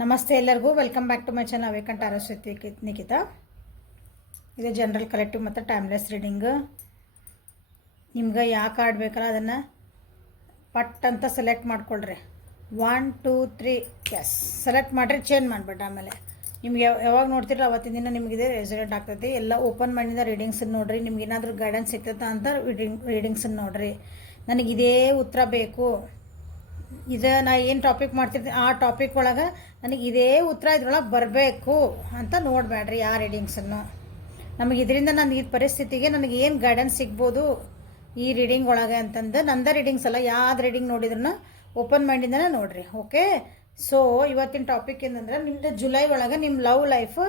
ನಮಸ್ತೆ ಎಲ್ಲರಿಗೂ welcome back to my channel ಅವೇಕಂಠ ಅರಸ್ವತಿ ನಿಖಿತಾ. ಇದು ಜನರಲ್ ಕಲೆಕ್ಟಿವ್ ಮತ್ತು ಟೈಮ್ಲೆಸ್ ರೀಡಿಂಗ್. ನಿಮ್ಗೆ ಯಾವ ಕಾರ್ಡ್ ಬೇಕಲ್ಲ ಅದನ್ನು ಪಟ್ ಅಂತ ಸೆಲೆಕ್ಟ್ ಮಾಡ್ಕೊಳ್ರಿ. 1 2 3 ಎಸ್ ಸೆಲೆಕ್ಟ್ ಮಾಡಿರಿ, ಚೇಂಜ್ ಮಾಡಿಬಿಟ್ಟು ಆಮೇಲೆ ನಿಮ್ಗೆ ಯಾವಾಗ ನೋಡ್ತಿರಲ್ಲ ಅವತ್ತಿನ ದಿನ ನಿಮಗಿದೆ ರೆಸಲ್ಟ್ ಆಗ್ತೈತಿ. ಎಲ್ಲ ಓಪನ್ ಮಾಡಿದ ರೀಡಿಂಗ್ಸನ್ನು ನೋಡಿರಿ, ನಿಮ್ಗೆ ಏನಾದರೂ ಗೈಡೆನ್ಸ್ ಸಿಗ್ತೈತೆ ಅಂತ ರೀಡಿಂಗ್ಸನ್ನು ನೋಡಿರಿ. ನನಗಿದೇ ಉತ್ತರ ಬೇಕು, ಇದು ನಾ ಏನು ಟಾಪಿಕ್ ಮಾಡ್ತಿರ್ತೀನಿ ಆ ಟಾಪಿಕ್ ಒಳಗೆ ನನಗೆ ಇದೇ ಉತ್ತರ ಇದ್ರೊಳಗೆ ಬರಬೇಕು ಅಂತ ನೋಡಬೇಡ್ರಿ ಯಾವ ರೀಡಿಂಗ್ಸನ್ನು. ನಮಗೆ ಇದರಿಂದ ನನ್ನ ಈ ಪರಿಸ್ಥಿತಿಗೆ ನನಗೆ ಏನು ಗೈಡೆನ್ಸ್ ಸಿಗ್ಬೋದು ಈ ರೀಡಿಂಗ್ ಒಳಗೆ ಅಂತಂದು ನಂದ ರೀಡಿಂಗ್ಸ್ ಅಲ್ಲ, ಯಾವ್ದು ರೀಡಿಂಗ್ ನೋಡಿದ್ರೂ ಓಪನ್ ಮೈಂಡಿಂದನೇ ನೋಡಿರಿ. ಓಕೆ, ಸೊ ಇವತ್ತಿನ ಟಾಪಿಕ್ ಏನಂದ್ರೆ ನಿಮ್ಮದು ಜುಲೈ ಒಳಗೆ ನಿಮ್ಮ ಲವ್ ಲೈಫ್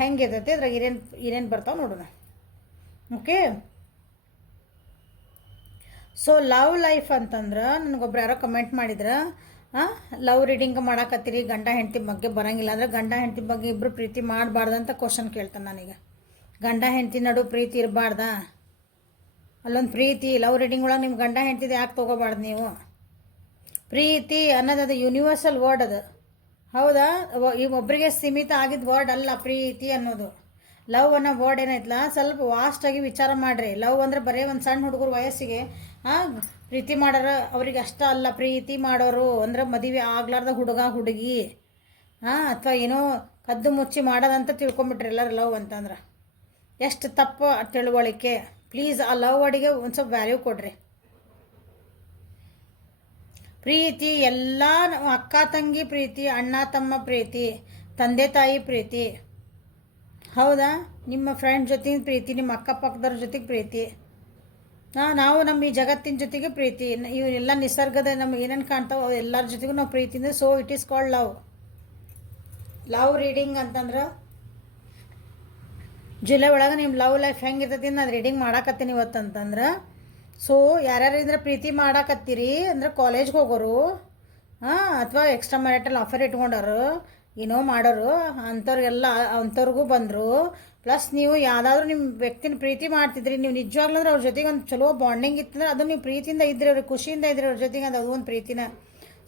ಹೆಂಗಿರ್ತೈತೆ, ಅದ್ರಾಗ ಏನೇನು ಬರ್ತಾವೆ ನೋಡೋಣ. ಓಕೆ, ಸೊ ಲವ್ ಲೈಫ್ ಅಂತಂದ್ರೆ ನನಗೊಬ್ರು ಯಾರೋ ಕಮೆಂಟ್ ಮಾಡಿದ್ರೆ ಲವ್ ರೀಡಿಂಗ್ ಮಾಡಾಕತ್ತೀರಿ, ಗಂಡ ಹೆಂಡತಿ ಬಗ್ಗೆ ಬರೋಂಗಿಲ್ಲ ಅಂದರೆ ಗಂಡ ಹೆಂಡತಿ ಬಗ್ಗೆ ಇಬ್ಬರು ಪ್ರೀತಿ ಮಾಡಬಾರ್ದಂತ ಕ್ವಶನ್ ಕೇಳ್ತಾನೆ ನನಗೆ. ಗಂಡ ಹೆಂಡತಿ ನಡು ಪ್ರೀತಿ ಇರಬಾರ್ದಾ? ಅಲ್ಲೊಂದು ಪ್ರೀತಿ ಲವ್ ರೀಡಿಂಗ್ ಒಳಗೆ ನಿಮ್ಮ ಗಂಡ ಹೆಂಡತಿದು ಯಾಕೆ ತೊಗೋಬಾರ್ದು ನೀವು? ಪ್ರೀತಿ ಅನ್ನೋದು ಅದು ಯೂನಿವರ್ಸಲ್ ವರ್ಡ್, ಅದು ಹೌದಾ? ಈ ಒಬ್ಬರಿಗೆ ಸೀಮಿತ ಆಗಿದ್ದ ವರ್ಡ್ ಅಲ್ಲ ಪ್ರೀತಿ ಅನ್ನೋದು. ಲವ್ ಅನ್ನೋ ವರ್ಡ್ ಏನೈತಲ್ಲ ಸ್ವಲ್ಪ ವಾಸ್ಟಾಗಿ ವಿಚಾರ ಮಾಡಿರಿ. ಲವ್ ಅಂದರೆ ಬರೀ ಒಂದು ಸಣ್ಣ ಹುಡುಗರು ವಯಸ್ಸಿಗೆ ಪ್ರೀತಿ ಮಾಡೋರು ಅವ್ರಿಗೆ ಅಷ್ಟ ಅಲ್ಲ. ಪ್ರೀತಿ ಮಾಡೋರು ಅಂದ್ರೆ ಮದುವೆ ಆಗ್ಲಾರ್ದ ಹುಡುಗ ಹುಡುಗಿ ಅಥವಾ ಏನೋ ಕದ್ದು ಮುಚ್ಚಿ ಮಾಡೋದಂತ ತಿಳ್ಕೊಂಬಿಟ್ರಿ ಎಲ್ಲರೂ. ಲವ್ ಅಂತಂದ್ರೆ ಎಷ್ಟು ತಪ್ಪು ತಿಳುವಳಿಕೆ. ಪ್ಲೀಸ್ ಆ ಲವ್ ವರ್ಡಿಗೆ ಒಂದು ಸ್ವಲ್ಪ ವ್ಯಾಲ್ಯೂ ಕೊಡ್ರಿ. ಪ್ರೀತಿ ಎಲ್ಲ ಅಕ್ಕ ತಂಗಿ ಪ್ರೀತಿ, ಅಣ್ಣ ತಮ್ಮ ಪ್ರೀತಿ, ತಂದೆ ತಾಯಿ ಪ್ರೀತಿ, ಹೌದಾ? ನಿಮ್ಮ ಫ್ರೆಂಡ್ ಜೊತೆಗೆ ಪ್ರೀತಿ, ನಿಮ್ಮ ಅಕ್ಕಪಕ್ಕದವ್ರ ಜೊತೆಗೆ ಪ್ರೀತಿ, ನಾವು ನಮ್ಮ ಈ ಜಗತ್ತಿನ ಜೊತೆಗೆ ಪ್ರೀತಿ, ಇವರೆಲ್ಲ ನಿಸರ್ಗದ ನಮ್ಗೆ ಏನೇನು ಕಾಣ್ತಾವೆ ಎಲ್ಲರ ಜೊತೆಗೂ ನಾವು ಪ್ರೀತಿಯಿಂದ. So it is called love. Love reading ಅಂತಂದ್ರೆ ಜುಲೈ ಒಳಗೆ ನಿಮ್ಮ ಲವ್ ಲೈಫ್ ಹೆಂಗಿರ್ತೈತಿ ನಾನು ರೀಡಿಂಗ್ ಮಾಡಾಕತ್ತೀನಿ ಇವತ್ತು ಅಂತಂದ್ರೆ. ಸೊ ಯಾರ್ಯಾರು ಇದ್ರೆ ಪ್ರೀತಿ ಮಾಡಾಕತ್ತೀರಿ ಅಂದ್ರೆ ಕಾಲೇಜ್ಗೆ ಹೋಗೋರು ಅಥವಾ ಎಕ್ಸ್ಟ್ರಾ ಮ್ಯಾರಿಟಲ್ ಆಫರ್ ಇಟ್ಕೊಂಡವರು ಏನೋ ಮಾಡೋರು ಅಂಥವ್ರಿಗೂ ಬಂದರು. ಪ್ಲಸ್ ನೀವು ಯಾವುದಾದ್ರೂ ನಿಮ್ಮ ವ್ಯಕ್ತಿನ ಪ್ರೀತಿ ಮಾಡ್ತಿದ್ರಿ, ನೀವು ನಿಜವಾಗ್ಲೂ ಅವ್ರ ಜೊತೆಗೆ ಒಂದು ಚಲೋ ಬಾಂಡಿಂಗ್ ಇತ್ತಂದ್ರೆ ಅದು ನೀವು ಪ್ರೀತಿಯಿಂದ ಇದ್ರಿ, ಅವ್ರಿಗೆ ಖುಷಿಯಿಂದ ಇದ್ರಿ ಅವ್ರ ಜೊತೆಗೆ, ಅದು ಒಂದು ಪ್ರೀತಿನ.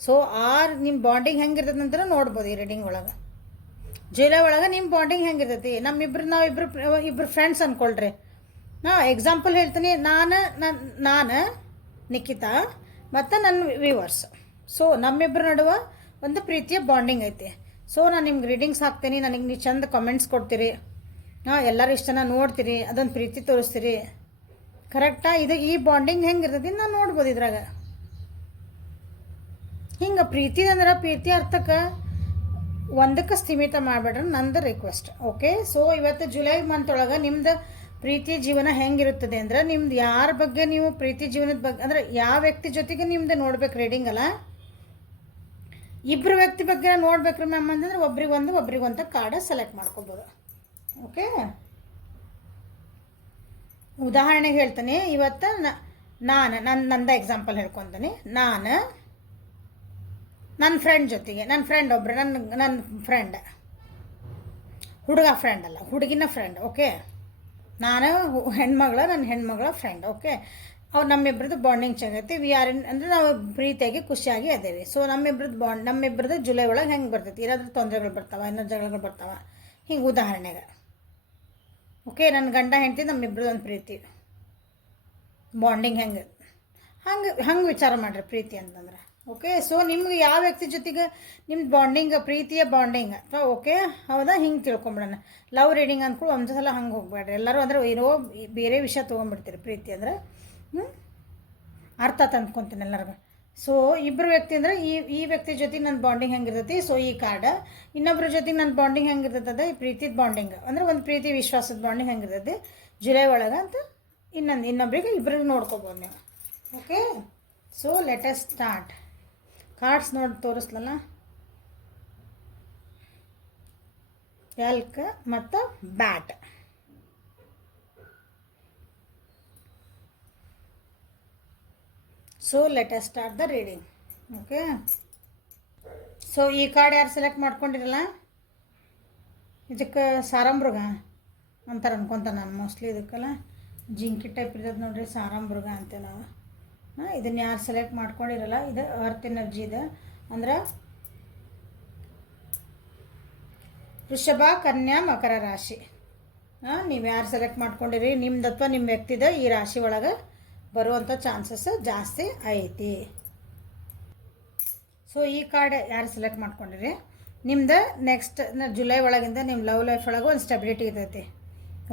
ಸೊ ನಿಮ್ಮ ಬಾಂಡಿಂಗ್ ಹೆಂಗಿರ್ತದೆ ಅಂತ ನೋಡ್ಬೋದು ಈ ರೀಡಿಂಗ್ ಒಳಗೆ. ಜುಲೈ ಒಳಗೆ ನಿಮ್ಮ ಬಾಂಡಿಂಗ್ ಹೆಂಗಿರ್ತೈತಿ. ನಾವಿಬ್ಬರು ಫ್ರೆಂಡ್ಸ್ ಅಂದ್ಕೊಳ್ರಿ. ಎಕ್ಸಾಂಪಲ್ ಹೇಳ್ತೀನಿ, ನಾನು ನಿಖಿತಾ ಮತ್ತು ನನ್ನ ವ್ಯೂವರ್ಸ್. ಸೊ ನಮ್ಮಿಬ್ಬರ ನಡುವೆ ಒಂದು ಪ್ರೀತಿಯ ಬಾಂಡಿಂಗ್ ಐತಿ. ಸೊ ನಾನು ನಿಮ್ಗೆ ರೀಡಿಂಗ್ಸ್ ಹಾಕ್ತೀನಿ, ನನಗೆ ನೀವು ಚಂದ ಕಮೆಂಟ್ಸ್ ಕೊಡ್ತೀರಿ, ಎಲ್ಲರೂ ಇಷ್ಟನ ನೋಡ್ತೀರಿ, ಅದೊಂದು ಪ್ರೀತಿ ತೋರಿಸ್ತೀರಿ. ಕರೆಕ್ಟಾ? ಈ ಬಾಂಡಿಂಗ್ ಹೆಂಗಿರ್ತೈತಿ ನಾನು ನೋಡ್ಬೋದು ಇದ್ರಾಗ. ಹಿಂಗೆ ಪ್ರೀತಿ ಅಂದ್ರೆ ಪ್ರೀತಿ ಅರ್ಥಕ್ಕೆ ಒಂದಕ್ಕೆ ಸೀಮಿತ ಮಾಡಬೇಡ್ರಿ, ನಂದು ರಿಕ್ವೆಸ್ಟ್. ಓಕೆ, ಸೊ ಇವತ್ತು ಜುಲೈ ಮಂತ್ ಒಳಗೆ ನಿಮ್ದು ಪ್ರೀತಿ ಜೀವನ ಹೆಂಗಿರುತ್ತದೆ ಅಂದ್ರೆ ನಿಮ್ದು ಯಾರ ಬಗ್ಗೆ ನೀವು ಪ್ರೀತಿ ಜೀವನದ ಬಗ್ಗೆ ಅಂದರೆ ಯಾವ ವ್ಯಕ್ತಿ ಜೊತೆಗೆ ನಿಮ್ದು ನೋಡ್ಬೇಕು ರೀಡಿಂಗ್ ಅಲ್ಲ, ಇಬ್ಬರು ವ್ಯಕ್ತಿ ಬಗ್ಗೆ ನೋಡ್ಬೇಕ್ರಿ ಮ್ಯಾಮ್ ಅಂತಂದ್ರೆ ಒಬ್ರಿಗೊಂದು ಕಾರ್ಡ್ ಸೆಲೆಕ್ಟ್ ಮಾಡ್ಕೊಬೋದು. ಓಕೆ, ಉದಾಹರಣೆಗೆ ಹೇಳ್ತೀನಿ. ಇವತ್ತು ನಂದ ಎಕ್ಸಾಂಪಲ್ ಹೇಳ್ಕೊತೀನಿ. ನಾನು ನನ್ನ ಫ್ರೆಂಡ್ ಜೊತೆಗೆ, ನನ್ನ ಫ್ರೆಂಡ್ ಒಬ್ರು, ನನ್ನ ಫ್ರೆಂಡ್, ಹುಡುಗ ಫ್ರೆಂಡ್ ಅಲ್ಲ, ಹುಡುಗಿನ ಫ್ರೆಂಡ್. ಓಕೆ, ನಾನು ನನ್ನ ಹೆಣ್ಮಗಳ ಫ್ರೆಂಡ್. ಓಕೆ, ಅವ್ರು ನಮ್ಮಿಬ್ರದ್ದು ಬಾಂಡಿಂಗ್ ಚೆನ್ನಾಗೈತಿ. ಅಂದರೆ ನಾವು ಪ್ರೀತಿಯಾಗಿ ಖುಷಿಯಾಗಿ ಅದೇವಿ. ಸೊ ನಮ್ಮಿಬ್ರದ್ದು ಜುಲೈ ಒಳಗೆ ಹೆಂಗೆ ಬರ್ತೈತಿ, ಏನಾದರೂ ತೊಂದರೆಗಳು ಬರ್ತಾವೆ, ಏನಾದ್ರು ಜಗಳಗಳು ಬರ್ತಾವೆ, ಹಿಂಗೆ ಉದಾಹರಣೆಗೆ. ಓಕೆ, ನನ್ನ ಗಂಡ ಹೆಂಡತಿ ನಮ್ಮಿಬ್ರದ್ದು ಒಂದು ಪ್ರೀತಿ ಬಾಂಡಿಂಗ್ ಹಂಗೆ ವಿಚಾರ ಮಾಡಿರಿ ಪ್ರೀತಿ ಅಂತಂದ್ರೆ. ಓಕೆ, ಸೊ ನಿಮ್ಗೆ ಯಾವ ವ್ಯಕ್ತಿ ಜೊತೆಗೆ ನಿಮ್ಮ ಬಾಂಡಿಂಗ್, ಪ್ರೀತಿಯ ಬಾಂಡಿಂಗ್ ಅಥವಾ ಓಕೆ ಹೌದಾ, ಹಿಂಗೆ ತಿಳ್ಕೊಂಬಿಡೋಣ. ಲವ್ ರೀಡಿಂಗ್ ಅಂದ್ಕೊಂಡು ಒಂದು ಸಲ ಹಂಗೆ ಹೋಗ್ಬೇಡ್ರಿ. ಎಲ್ಲರೂ ಅಂದರೆ ಏನೋ ಬೇರೆ ವಿಷಯ ತೊಗೊಂಡ್ಬಿಡ್ತೀರಿ. ಪ್ರೀತಿ ಅಂದರೆ ಅರ್ಥ ತಂದ್ಕೊತೀನಿ ಎಲ್ಲರಿಗೂ. ಸೊ ಇಬ್ಬರು ವ್ಯಕ್ತಿ ಅಂದರೆ ಈ ವ್ಯಕ್ತಿ ಜೊತೆಗೆ ನನ್ನ ಬಾಂಡಿಂಗ್ ಹೆಂಗಿರ್ತೈತಿ. ಸೊ ಈ ಕಾರ್ಡ್ ಇನ್ನೊಬ್ಬರ ಜೊತೆಗೆ ನನ್ನ ಬಾಂಡಿಂಗ್ ಹೆಂಗಿರ್ತದೆ, ಈ ಪ್ರೀತಿದ ಬಾಂಡಿಂಗ್ ಅಂದರೆ ಒಂದು ಪ್ರೀತಿ ವಿಶ್ವಾಸದ ಬಾಂಡಿಂಗ್ ಹೆಂಗಿರ್ತೈತಿ ಜುಲೈ ಒಳಗೆ ಅಂತ ಇನ್ನೊಬ್ಬರಿಗೆ ಇಬ್ಬರಿಗೆ ನೋಡ್ಕೋಬೋದು ನೀವು. Okay, so let us start. Cards ನೋಡಿ ತೋರಿಸ್ಲಲ್ಲ, ಎಲ್ಕ್ ಮತ್ತು bat. So let us start the reading. Okay, so ಈ ಕಾರ್ಡ್ ಯಾರು ಸೆಲೆಕ್ಟ್ ಮಾಡ್ಕೊಂಡಿರಲ್ಲ, ಇದಕ್ಕೆ ಸಾರಂಬೃಗ ಅಂತಾರೆ ಅನ್ಕೊತಾನೆ ನಾನು ಮೋಸ್ಟ್ಲಿ. ಇದಕ್ಕೆಲ್ಲ ಜಿಂಕಿ ಟೈಪ್ ಇರ್ತದೆ ನೋಡ್ರಿ, ಸಾರಂಬೃಗ ಅಂತೇವೆ ನಾವು. ಇದನ್ನು ಯಾರು ಸೆಲೆಕ್ಟ್ ಮಾಡ್ಕೊಂಡಿರಲ್ಲ, ಇದು ಅರ್ತ್ ಎನರ್ಜಿ ಇದೆ. ಅಂದ್ರೆ ವೃಷಭ, ಕನ್ಯಾ, ಮಕರ ರಾಶಿ. ನೀವು ಯಾರು ಸೆಲೆಕ್ಟ್ ಮಾಡ್ಕೊಂಡಿರಿ ನಿಮ್ದು ಅಥವಾ ನಿಮ್ಮ ವ್ಯಕ್ತಿದ ಈ ರಾಶಿ ಒಳಗೆ ಬರುವಂಥ ಚಾನ್ಸಸ್ ಜಾಸ್ತಿ ಐತಿ. ಸೊ ಈ ಕಾರ್ಡ್ ಯಾರು ಸೆಲೆಕ್ಟ್ ಮಾಡ್ಕೊಂಡಿರಿ ನಿಮ್ದು ನೆಕ್ಸ್ಟ್ ಜುಲೈ ಒಳಗಿಂದ ನಿಮ್ಮ ಲವ್ ಲೈಫ್ ಒಳಗೆ ಒಂದು ಸ್ಟೆಬಿಲಿಟಿ ಇರ್ತೈತಿ.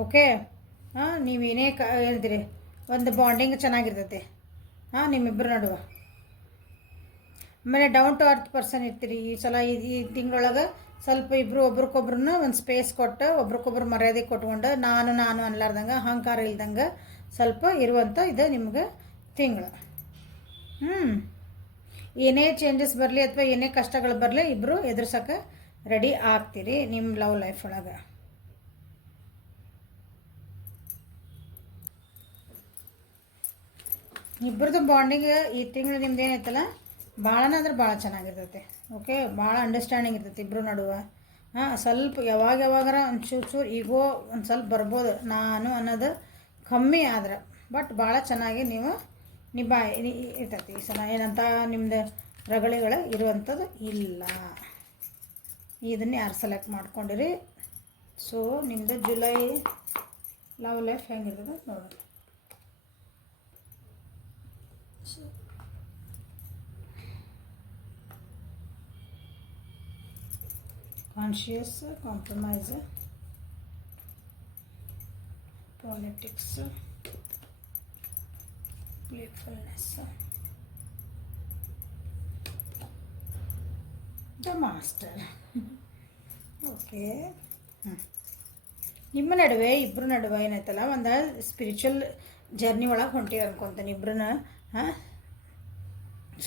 ಓಕೆ, ನೀವೇನೇ ಹೇಳ್ತೀರಿ ಒಂದು ಬಾಂಡಿಂಗ್ ಚೆನ್ನಾಗಿರ್ತೈತಿ ನಿಮ್ಮಿಬ್ಬರು ನಡುವೆ. ಆಮೇಲೆ ಡೌನ್ ಟು ಅರ್ತ್ ಪರ್ಸನ್ ಇರ್ತೀರಿ ಈ ಸಲ. ಈ ತಿಂಗಳೊಳಗೆ ಸ್ವಲ್ಪ ಇಬ್ಬರು ಒಬ್ರಿಗೊಬ್ರನ್ನ ಒಂದು ಸ್ಪೇಸ್ ಕೊಟ್ಟು ಒಬ್ರಿಗೊಬ್ರು ಮರ್ಯಾದೆ ಕೊಟ್ಕೊಂಡು ನಾನು ಅನ್ಲಾರ್ದಂಗೆ ಅಹಂಕಾರ ಇಲ್ದಂಗೆ ಸ್ವಲ್ಪ ಇರುವಂಥ ಇದು ನಿಮ್ಗೆ ತಿಂಗಳು. ಏನೇ ಚೇಂಜಸ್ ಬರಲಿ ಅಥವಾ ಏನೇ ಕಷ್ಟಗಳು ಬರಲಿ ಇಬ್ಬರು ಎದುರ್ಸೋಕೆ ರೆಡಿ ಆಗ್ತೀರಿ ನಿಮ್ಮ ಲವ್ ಲೈಫ್ ಒಳಗೆ. ಇಬ್ಬರದು ಬಾಂಡಿಂಗ್ ಈ ತಿಂಗಳು ನಿಮ್ದು ಏನೈತಲ್ಲ ಭಾಳನ ಅಂದ್ರೆ ಭಾಳ ಚೆನ್ನಾಗಿರ್ತೈತೆ. ಓಕೆ, ಭಾಳ ಅಂಡರ್ಸ್ಟ್ಯಾಂಡಿಂಗ್ ಇರ್ತೈತಿ ಇಬ್ಬರು ನಡುವೆ. ಸ್ವಲ್ಪ ಯಾವಾಗಾರ ಒಂದು ಚೂರು ಈಗೋ ಒಂದು ಸ್ವಲ್ಪ ಬರ್ಬೋದು ನಾನು ಅನ್ನೋದು ಕಮ್ಮಿ ಆದ್ರೆ, ಬಟ್ ಭಾಳ ಚೆನ್ನಾಗಿ ನೀವು ಇರ್ತೈತಿ. ಈ ಸಲ ಏನಂತ ನಿಮ್ಮದು ರಗಳೆಗಳು ಇರುವಂಥದ್ದು ಇಲ್ಲ. ಇದನ್ನು ಯಾರು ಸೆಲೆಕ್ಟ್ ಮಾಡ್ಕೊಂಡಿರಿ. ಸೊ ನಿಮ್ಮದು ಜುಲೈ ಲವ್ ಲೈಫ್ ಹೆಂಗಿರ್ತದೆ ನೋಡಿ. Conscious, compromise, politics, playfulness, the master. Okay, ನಿಮ್ಮ ನಡುವೆ ಇಬ್ಬರು ನಡುವೆ ಏನೈತಲ್ಲ ಒಂದು ಸ್ಪಿರಿಚುವಲ್ ಜರ್ನಿ ಒಳಗೆ ಹೊಂಟಿರಿ ಅನ್ಕೊತಾನೆ ಇಬ್ಬರನ್ನ.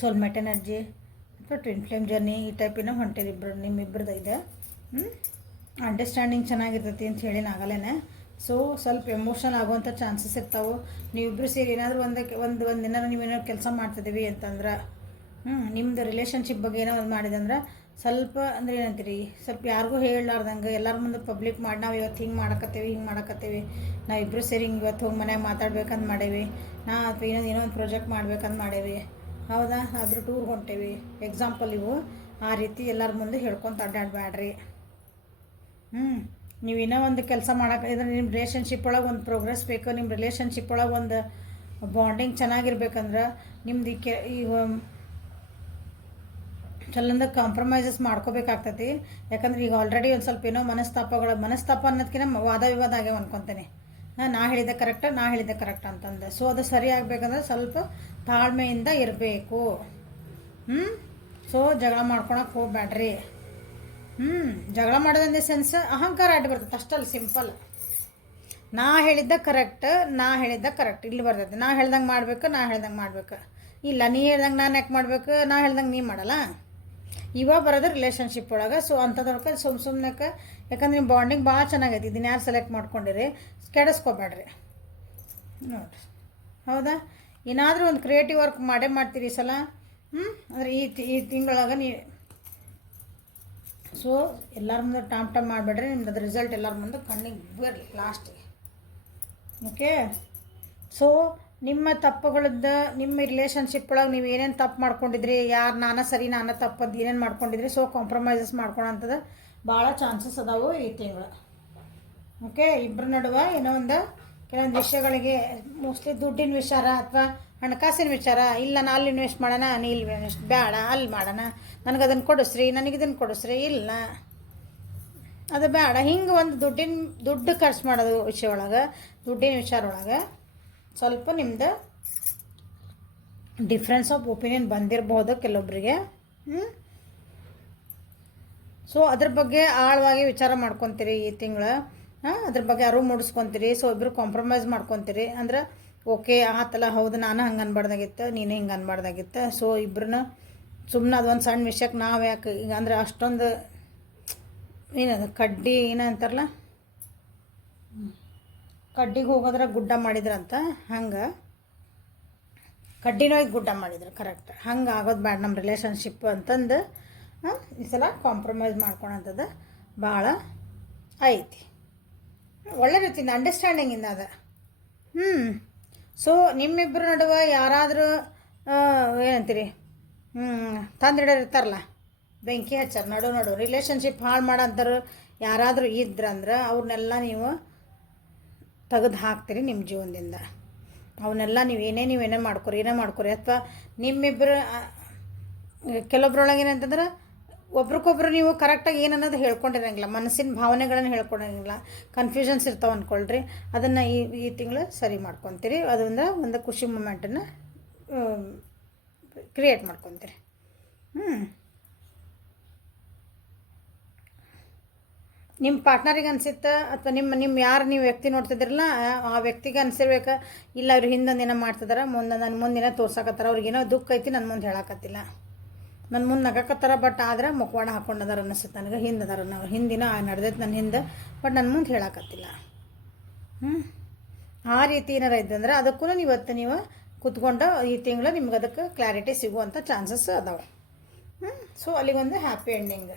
ಸೋಲ್ಮೇಟ್ ಎನರ್ಜಿ ಅಥವಾ ಟ್ವಿನ್ ಫ್ಲೇಮ್ ಜರ್ನಿ ಈ ಟೈಪಿನ ಹೊಂಟಿರಿ ಇಬ್ಬರು ನಿಮ್ಮಿಬ್ಬರದ್ದು ಇದೆ. ಅಂಡರ್ಸ್ಟ್ಯಾಂಡಿಂಗ್ ಚೆನ್ನಾಗಿರ್ತೈತಿ ಅಂತ ಹೇಳಿ ನಾಗಲೇನೆ. ಸೊ ಸ್ವಲ್ಪ ಎಮೋಷನಲ್ ಆಗುವಂಥ ಚಾನ್ಸಸ್ ಇರ್ತಾವೆ. ನೀವಿಬ್ಬರು ಸೇರಿ ಏನಾದರೂ ಒಂದು ದಿನ ನೀವೇನೋ ಕೆಲಸ ಮಾಡ್ತಿದ್ದೀವಿ ಅಂತಂದ್ರೆ ನಿಮ್ಮದು ರಿಲೇಷನ್ಶಿಪ್ ಬಗ್ಗೆ ಏನೋ ಒಂದು ಮಾಡಿದಂದ್ರೆ ಸ್ವಲ್ಪ ಅಂದರೆ ಏನಂತೀರಿ ಸ್ವಲ್ಪ ಯಾರಿಗೂ ಹೇಳಲಾರ್ದಂಗೆ ಎಲ್ಲರ ಮುಂದೆ ಪಬ್ಲಿಕ್ ಮಾಡಿ ನಾವು ಇವತ್ತು ಹಿಂಗೆ ಮಾಡಕತ್ತೀವಿ ನಾವಿಬ್ಬರು ಸೇರಿ ಹಿಂಗೆ ಇವತ್ತು ಹೋಗಿ ಮನೆಯಾಗ ಮಾತಾಡ್ಬೇಕಂತ ಮಾಡೇವಿ ಅಥವಾ ಏನೋ ಒಂದು ಪ್ರಾಜೆಕ್ಟ್ ಮಾಡ್ಬೇಕಂತ ಮಾಡೇವಿ. ಹೌದಾ, ಆದರೂ ಟೂರ್ ಹೊಂಟೇವಿ ಎಕ್ಸಾಂಪಲ್ ಇವು. ಆ ರೀತಿ ಎಲ್ಲರ ಮುಂದೆ ಹೇಳ್ಕೊತ ಅಡ್ಡಾಡಬೇಡ್ರಿ. ನೀವು ಇನ್ನೂ ಒಂದು ಕೆಲಸ ಮಾಡೋಕೆ ಇದ್ರೆ ನಿಮ್ಮ ರಿಲೇಷನ್ಶಿಪ್ ಒಳಗೆ ಒಂದು ಪ್ರೋಗ್ರೆಸ್ ಬೇಕು. ನಿಮ್ಮ ರಿಲೇಷನ್ಶಿಪ್ ಒಳಗೆ ಒಂದು ಬಾಂಡಿಂಗ್ ಚೆನ್ನಾಗಿರ್ಬೇಕಂದ್ರೆ ನಿಮ್ದು ಈಗ ಚಲಂದ ಕಾಂಪ್ರಮೈಸಸ್ ಮಾಡ್ಕೋಬೇಕಾಗ್ತೈತಿ. ಯಾಕಂದ್ರೆ ಈಗ ಆಲ್ರೆಡಿ ಒಂದು ಸ್ವಲ್ಪ ಏನೋ ಮನಸ್ತಾಪ ಅನ್ನೋದಕ್ಕಿಂತ ವಾದ ವಿವಾದ ಆಗ್ಯಾವ ಅನ್ಕೊತೇನೆ. ನಾ ಹೇಳಿದ್ದೆ ಕರೆಕ್ಟ್ ಅಂತಂದೆ. ಸೊ ಅದು ಸರಿ ಆಗಬೇಕಂದ್ರೆ ಸ್ವಲ್ಪ ತಾಳ್ಮೆಯಿಂದ ಇರಬೇಕು. ಸೊ ಜಗಳ ಮಾಡ್ಕೊಳಕ್ಕೆ ಹೋಗ್ಬೇಡ್ರಿ. ಜಗಳ ಮಾಡೋದಂದೇ ಸೆನ್ಸ್ ಅಹಂಕಾರ ಅಡ್ಡಿ ಬರ್ತೈತೆ ಅಷ್ಟಲ್ಲ, ಸಿಂಪಲ್. ನಾ ಹೇಳಿದ್ದ ಕರೆಕ್ಟ್ ಇಲ್ಲಿ ಬರ್ತೈತೆ. ನಾ ಹೇಳ್ದಂಗೆ ಮಾಡ್ಬೇಕು. ಇಲ್ಲ ನೀ ಹೇಳ್ದಂಗೆ ನಾನು ಯಾಕೆ ಮಾಡ್ಬೇಕು, ನಾ ಹೇಳ್ದಂಗೆ ನೀ ಮಾಡಲ್ಲ. ಇವಾಗ ಬರೋದು ರಿಲೇಷನ್ಶಿಪ್ ಒಳಗೆ. ಸೊ ಅಂಥದ್ರೊಳಗೆ ಸುಮ್ಮನೆ ಯಾಕಂದ್ರೆ ನಿಮ್ಮ ಬಾಂಡಿಂಗ್ ಭಾಳ ಚೆನ್ನಾಗೈತಿ. ಇದನ್ನ ಯಾರು ಸೆಲೆಕ್ಟ್ ಮಾಡ್ಕೊಂಡಿರಿ ಕೆಡಿಸ್ಕೋಬೇಡ್ರಿ ನೋಡಿರಿ. ಹೌದಾ, ಏನಾದರೂ ಒಂದು ಕ್ರಿಯೇಟಿವ್ ವರ್ಕ್ ಮಾಡ್ತೀರಿ ಈ ಸಲ. ಅಂದರೆ ಈ ತಿಂಗಳೊಳಗೆ ನೀವು ಸೊ ಎಲ್ಲರ ಮುಂದೆ ಟಾಮ್ ಮಾಡಬೇಡ್ರಿ. ನಿಮ್ದು ರಿಸಲ್ಟ್ ಎಲ್ಲರ ಮುಂದೆ ಕಣ್ಣಿಗೆ ಬರಲಿ ಲಾಸ್ಟಿಗೆ. ಓಕೆ, ಸೊ ನಿಮ್ಮ ತಪ್ಪುಗಳದ್ದು ನಿಮ್ಮ ರಿಲೇಷನ್ಶಿಪ್ ಒಳಗೆ ನೀವು ಏನೇನು ತಪ್ಪು ಮಾಡ್ಕೊಂಡಿದ್ರಿ, ಯಾರು ನಾನು ಸರಿ ನಾನು ತಪ್ಪದ್ದು ಏನೇನು ಮಾಡ್ಕೊಂಡಿದ್ರಿ, ಸೊ ಕಾಂಪ್ರಮೈಸಸ್ ಮಾಡ್ಕೊಳಂಥದ್ದು ಭಾಳ ಚಾನ್ಸಸ್ ಅದಾವು ಈ ತಿಂಗಳು. ಓಕೆ, ಇಬ್ಬರ ನಡುವೆ ಏನೋ ಕೆಲವೊಂದು ವಿಷಯಗಳಿಗೆ ಮೋಸ್ಟ್ಲಿ ದುಡ್ಡಿನ ವಿಚಾರ ಅಥವಾ ಹಣಕಾಸಿನ ವಿಚಾರ. ಇಲ್ಲ ನಾನು ಅಲ್ಲಿ ಇನ್ವೆಸ್ಟ್ ಮಾಡೋಣ, ನೀ ಇಲ್ಲಿ ಇನ್ವೆಸ್ಟ್ ಬೇಡ, ಅಲ್ಲಿ ಮಾಡೋಣ, ನನಗದನ್ನು ಕೊಡಿಸ್ರಿ, ಇಲ್ಲ ಅದು ಬೇಡ. ಹಿಂಗೆ ಒಂದು ದುಡ್ಡು ಖರ್ಚು ಮಾಡೋದು ದುಡ್ಡಿನ ವಿಚಾರ ಒಳಗೆ ಸ್ವಲ್ಪ ನಿಮ್ದು ಡಿಫ್ರೆನ್ಸ್ ಆಫ್ ಒಪಿನಿಯನ್ ಬಂದಿರಬಹುದು ಕೆಲವೊಬ್ಬರಿಗೆ. ಸೊ ಅದ್ರ ಬಗ್ಗೆ ಆಳವಾಗಿ ವಿಚಾರ ಮಾಡ್ಕೊತೀರಿ ಈ ತಿಂಗಳು. ಅದ್ರ ಬಗ್ಗೆ ಅರಿವು ಮೂಡಿಸ್ಕೊತೀರಿ. ಸೊ ಇಬ್ಬರು ಕಾಂಪ್ರಮೈಸ್ ಮಾಡ್ಕೊತೀರಿ. ಅಂದ್ರೆ ಓಕೆ ಆತಲ್ಲ, ಹೌದು ನಾನು ಹಂಗೆ ಅನ್ಬಾರ್ದಾಗಿತ್ತು, ನೀನು ಹಿಂಗೆ ಅನ್ಬಾರ್ದಾಗಿತ್ತು. ಸೊ ಇಬ್ಬರನ್ನ ಸುಮ್ಮನೆ ಅದೊಂದು ಸಣ್ಣ ವಿಷಯಕ್ಕೆ ನಾವು ಯಾಕೆ ಈಗ ಅಂದರೆ ಅಷ್ಟೊಂದು ಏನದು ಕಡ್ಡಿ ಏನಂತಾರಲ್ಲ, ಕಡ್ಡಿಗೆ ಹೋಗೋದ್ರೆ ಗುಡ್ಡ ಮಾಡಿದ್ರಂತ, ಹಂಗೆ ಕಡ್ಡಿನೋಗಿ ಗುಡ್ಡ ಮಾಡಿದ್ರು ಕರೆಕ್ಟ್. ಹಂಗೆ ಆಗೋದು ಬೇಡ ನಮ್ಮ ರಿಲೇಷನ್ಶಿಪ್ ಅಂತಂದು ಈ ಸಲ ಕಾಂಪ್ರಮೈಸ್ ಮಾಡ್ಕೊಳಂಥದ್ದು ಭಾಳ ಐತಿ. ಒಳ್ಳೆ ರೀತಿಯಿಂದ ಅಂಡರ್ಸ್ಟ್ಯಾಂಡಿಂಗಿಂದ ಅದ. ಸೊ ನಿಮ್ಮಿಬ್ಬರ ನಡುವೆ ಯಾರಾದರೂ ಏನಂತೀರಿ ತಂದಿಡೋರು ಇರ್ತಾರಲ್ಲ, ಬೆಂಕಿ ಹಚ್ಚಾರ ನಡು ರಿಲೇಷನ್ಶಿಪ್ ಹಾಳು ಮಾಡೋಂಥವ್ರು ಯಾರಾದರೂ ಇದ್ರಂದ್ರೆ ಅವ್ರನ್ನೆಲ್ಲ ನೀವು ತೆಗೆದು ಹಾಕ್ತೀರಿ ನಿಮ್ಮ ಜೀವನದಿಂದ. ಅವನ್ನೆಲ್ಲ ನೀವೇನೇ ಮಾಡ್ಕೊರಿ ಅಥವಾ ನಿಮ್ಮಿಬ್ಬರು ಕೆಲವೊಬ್ರೊಳಗೆ ಏನಂತಂದ್ರೆ ಒಬ್ರಿಗೊಬ್ರು ನೀವು ಕರೆಕ್ಟಾಗಿ ಏನನ್ನೋದು ಹೇಳ್ಕೊಂಡಿರಂಗಿಲ್ಲ, ಮನಸ್ಸಿನ ಭಾವನೆಗಳನ್ನು ಹೇಳ್ಕೊಂಡಿರಂಗಿಲ್ಲ, ಕನ್ಫ್ಯೂಷನ್ಸ್ ಇರ್ತಾವೆ ಅಂದ್ಕೊಳ್ರಿ. ಅದನ್ನು ಈ ತಿಂಗಳು ಸರಿ ಮಾಡ್ಕೊತೀರಿ. ಅದರಿಂದ ಒಂದು ಖುಷಿ ಮೂಮೆಂಟನ್ನು ಕ್ರಿಯೇಟ್ ಮಾಡ್ಕೊತೀರಿ. ನಿಮ್ಮ ಪಾರ್ಟ್ನರಿಗೆ ಅನಿಸುತ್ತೆ ಅಥವಾ ನಿಮ್ಮ ಯಾರು ನೀವು ವ್ಯಕ್ತಿ ನೋಡ್ತಿದ್ರಲ್ಲ ಆ ವ್ಯಕ್ತಿಗೆ ಅನಿಸಿರ್ಬೇಕು, ಇಲ್ಲ ಅವ್ರು ಹಿಂದೊಂದಿನ ಮಾಡ್ತಿದಾರೆ, ನನ್ನ ಮುಂದಿನ ತೋರ್ಸಕತ್ತಾರ, ಅವ್ರಿಗೇನೋ ದುಃಖ ಐತಿ, ನನ್ನ ಮುಂದೆ ಹೇಳಕತ್ತಿಲ್ಲ, ನನ್ನ ಮುಂದೆ ನಗಕತ್ತಾರ, ಬಟ್ ಆದ್ರೆ ಮುಖವಾಡ ಹಾಕ್ಕೊಂಡದಾರ ಅನ್ನಿಸುತ್ತೆ ನನಗೆ, ಹಿಂದದಾರ ನಾವು ಹಿಂದಿನ ನಡೆದೈತೆ ನನ್ನ ಹಿಂದೆ, ಬಟ್ ನನ್ನ ಮುಂದೆ ಹೇಳಕತ್ತಿಲ್ಲ. ಆ ರೀತಿ ಏನಾರ ಇದ್ದಂದ್ರೆ ಅದಕ್ಕೂ ನೀವು ಕೂತ್ಕೊಂಡು ಈ ತಿಂಗಳು ನಿಮ್ಗೆ ಅದಕ್ಕೆ ಕ್ಲಾರಿಟಿ ಸಿಗುವಂಥ ಚಾನ್ಸಸ್ ಅದಾವೆ. ಸೊ ಅಲ್ಲಿಗೊಂದು ಹ್ಯಾಪಿ ಎಂಡಿಂಗ್.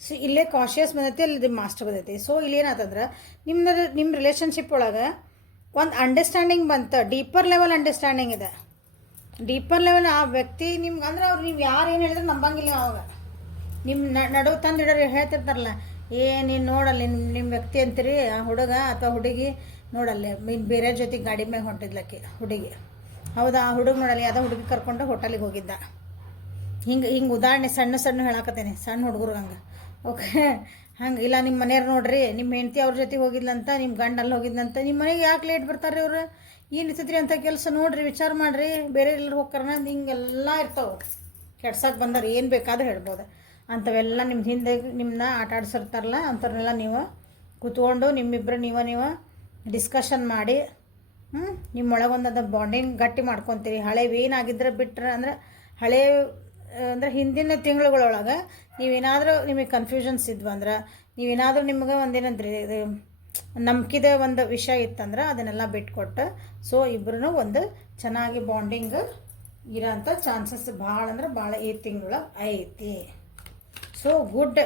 ಸೊ ಇಲ್ಲೇ ಕಾಶಿಯಸ್ ಬಂದೈತಿ, ಅಲ್ಲಿ ಮಾಸ್ಟರ್ ಬಂದೈತಿ. ಸೊ ಇಲ್ಲಿ ಏನಾತಂದ್ರೆ ನಿಮ್ಮ ರಿಲೇಷನ್ಶಿಪ್ ಒಳಗೆ ಒಂದು ಅಂಡರ್ಸ್ಟ್ಯಾಂಡಿಂಗ್ ಬಂತು, ಡೀಪರ್ ಲೆವೆಲ್ ಅಂಡರ್ಸ್ಟ್ಯಾಂಡಿಂಗ್ ಇದೆ. ಡೀಪರ್ ಲೆವೆಲ್ ಆ ವ್ಯಕ್ತಿ ನಿಮ್ಗೆ ಅಂದ್ರೆ ಅವ್ರು ನೀವು ಯಾರು ಏನು ಹೇಳಿದ್ರೆ ನಂಬಂಗಿಲ್ಲ. ಅವಾಗ ನಿಮ್ಮ ನಡುವೆ ತಂದಿಡೋರು ಹೇಳ್ತಿರ್ತಾರಲ್ಲ, ನೀನು ನೋಡಲ್ಲಿ ನಿಮ್ಮ ವ್ಯಕ್ತಿ ಅಂತೀರಿ, ಆ ಹುಡುಗ ಅಥವಾ ಹುಡುಗಿ ನೋಡಲ್ಲಿ ಬೇರೆ ಜೊತೆಗೆ ಗಾಡಿ ಮ್ಯಾಗ ಹೊಂಟಿದ್ಲಕ್ಕೆ ಹುಡುಗಿ, ಹೌದಾ, ಆ ಹುಡುಗ ನೋಡಲ್ಲಿ ಯಾವುದೋ ಹುಡುಗಿ ಕರ್ಕೊಂಡು ಹೋಟೆಲಿಗೆ ಹೋಗಿದ್ದ. ಹಿಂಗೆ ಉದಾಹರಣೆ ಸಣ್ಣ ಹೇಳಕತ್ತೇನೆ, ಸಣ್ಣ ಹುಡುಗರು ಹಂಗೆ. ಓಕೆ, ಹಂಗೆ ಇಲ್ಲ ನಿಮ್ಮ ಮನೆಯವ್ರು ನೋಡ್ರಿ, ನಿಮ್ಮ ಹೆಂಡತಿ ಅವ್ರ ಜೊತೆ ಹೋಗಿದ್ಲಂತ, ನಿಮ್ಮ ಗಂಡ ಅಲ್ಲಿ ಹೋಗಿದ್ಲಂತ, ನಿಮ್ಮ ಮನೆಗೆ ಯಾಕೆ ಲೇಟ್ ಬರ್ತಾರೆ ಇವರು, ಏನು ಇರ್ತದ್ರಿ ಅಂತ ಕೆಲಸ ನೋಡ್ರಿ, ವಿಚಾರ ಮಾಡಿರಿ, ಬೇರೆ ಎಲ್ಲರೂ ಹೋಗ್ತಾರನ, ಹಿಂಗೆಲ್ಲ ಇರ್ತಾವೆ. ಕೆಡ್ಸಕ್ಕೆ ಬಂದಾರೆ ಏನು ಬೇಕಾದ್ರೂ ಹೇಳ್ಬೋದು. ಅಂಥವೆಲ್ಲ ನಿಮ್ಮ ಹಿಂದೆ ನಿಮ್ಮನ್ನ ಆಟ ಆಡ್ಸಿರ್ತಾರಲ್ಲ, ಅಂಥವ್ರನ್ನೆಲ್ಲ ನೀವು ಕೂತ್ಕೊಂಡು ನಿಮ್ಮಿಬ್ಬರು ನೀವು ಡಿಸ್ಕಷನ್ ಮಾಡಿ ನಿಮ್ಮೊಳಗೊಂದು ಬಾಂಡಿಂಗ್ ಗಟ್ಟಿ ಮಾಡ್ಕೊತೀರಿ. ಹಳೇವೇನಾಗಿದ್ರೆ ಬಿಟ್ರೆ ಅಂದ್ರೆ ಅಂದರೆ ಹಿಂದಿನ ತಿಂಗಳುಗಳೊಳಗೆ ನೀವೇನಾದರೂ ನಿಮಗೆ ಕನ್ಫ್ಯೂಷನ್ಸ್ ಇದ್ವು ಅಂದ್ರೆ, ನೀವೇನಾದರೂ ನಿಮ್ಗೆ ಒಂದೇನಂದ್ರಿ ಇದು ನಂಬಿಕೆದ ಒಂದು ವಿಷಯ ಇತ್ತಂದ್ರೆ ಅದನ್ನೆಲ್ಲ ಬಿಟ್ಕೊಟ್ಟು ಸೊ ಇಬ್ಬರೂ ಒಂದು ಚೆನ್ನಾಗಿ ಬಾಂಡಿಂಗ್ ಇರೋಂಥ ಚಾನ್ಸಸ್ ಭಾಳ ಅಂದ್ರೆ ಭಾಳ ಈ ತಿಂಗಳೊಳಗೆ ಐತಿ. So good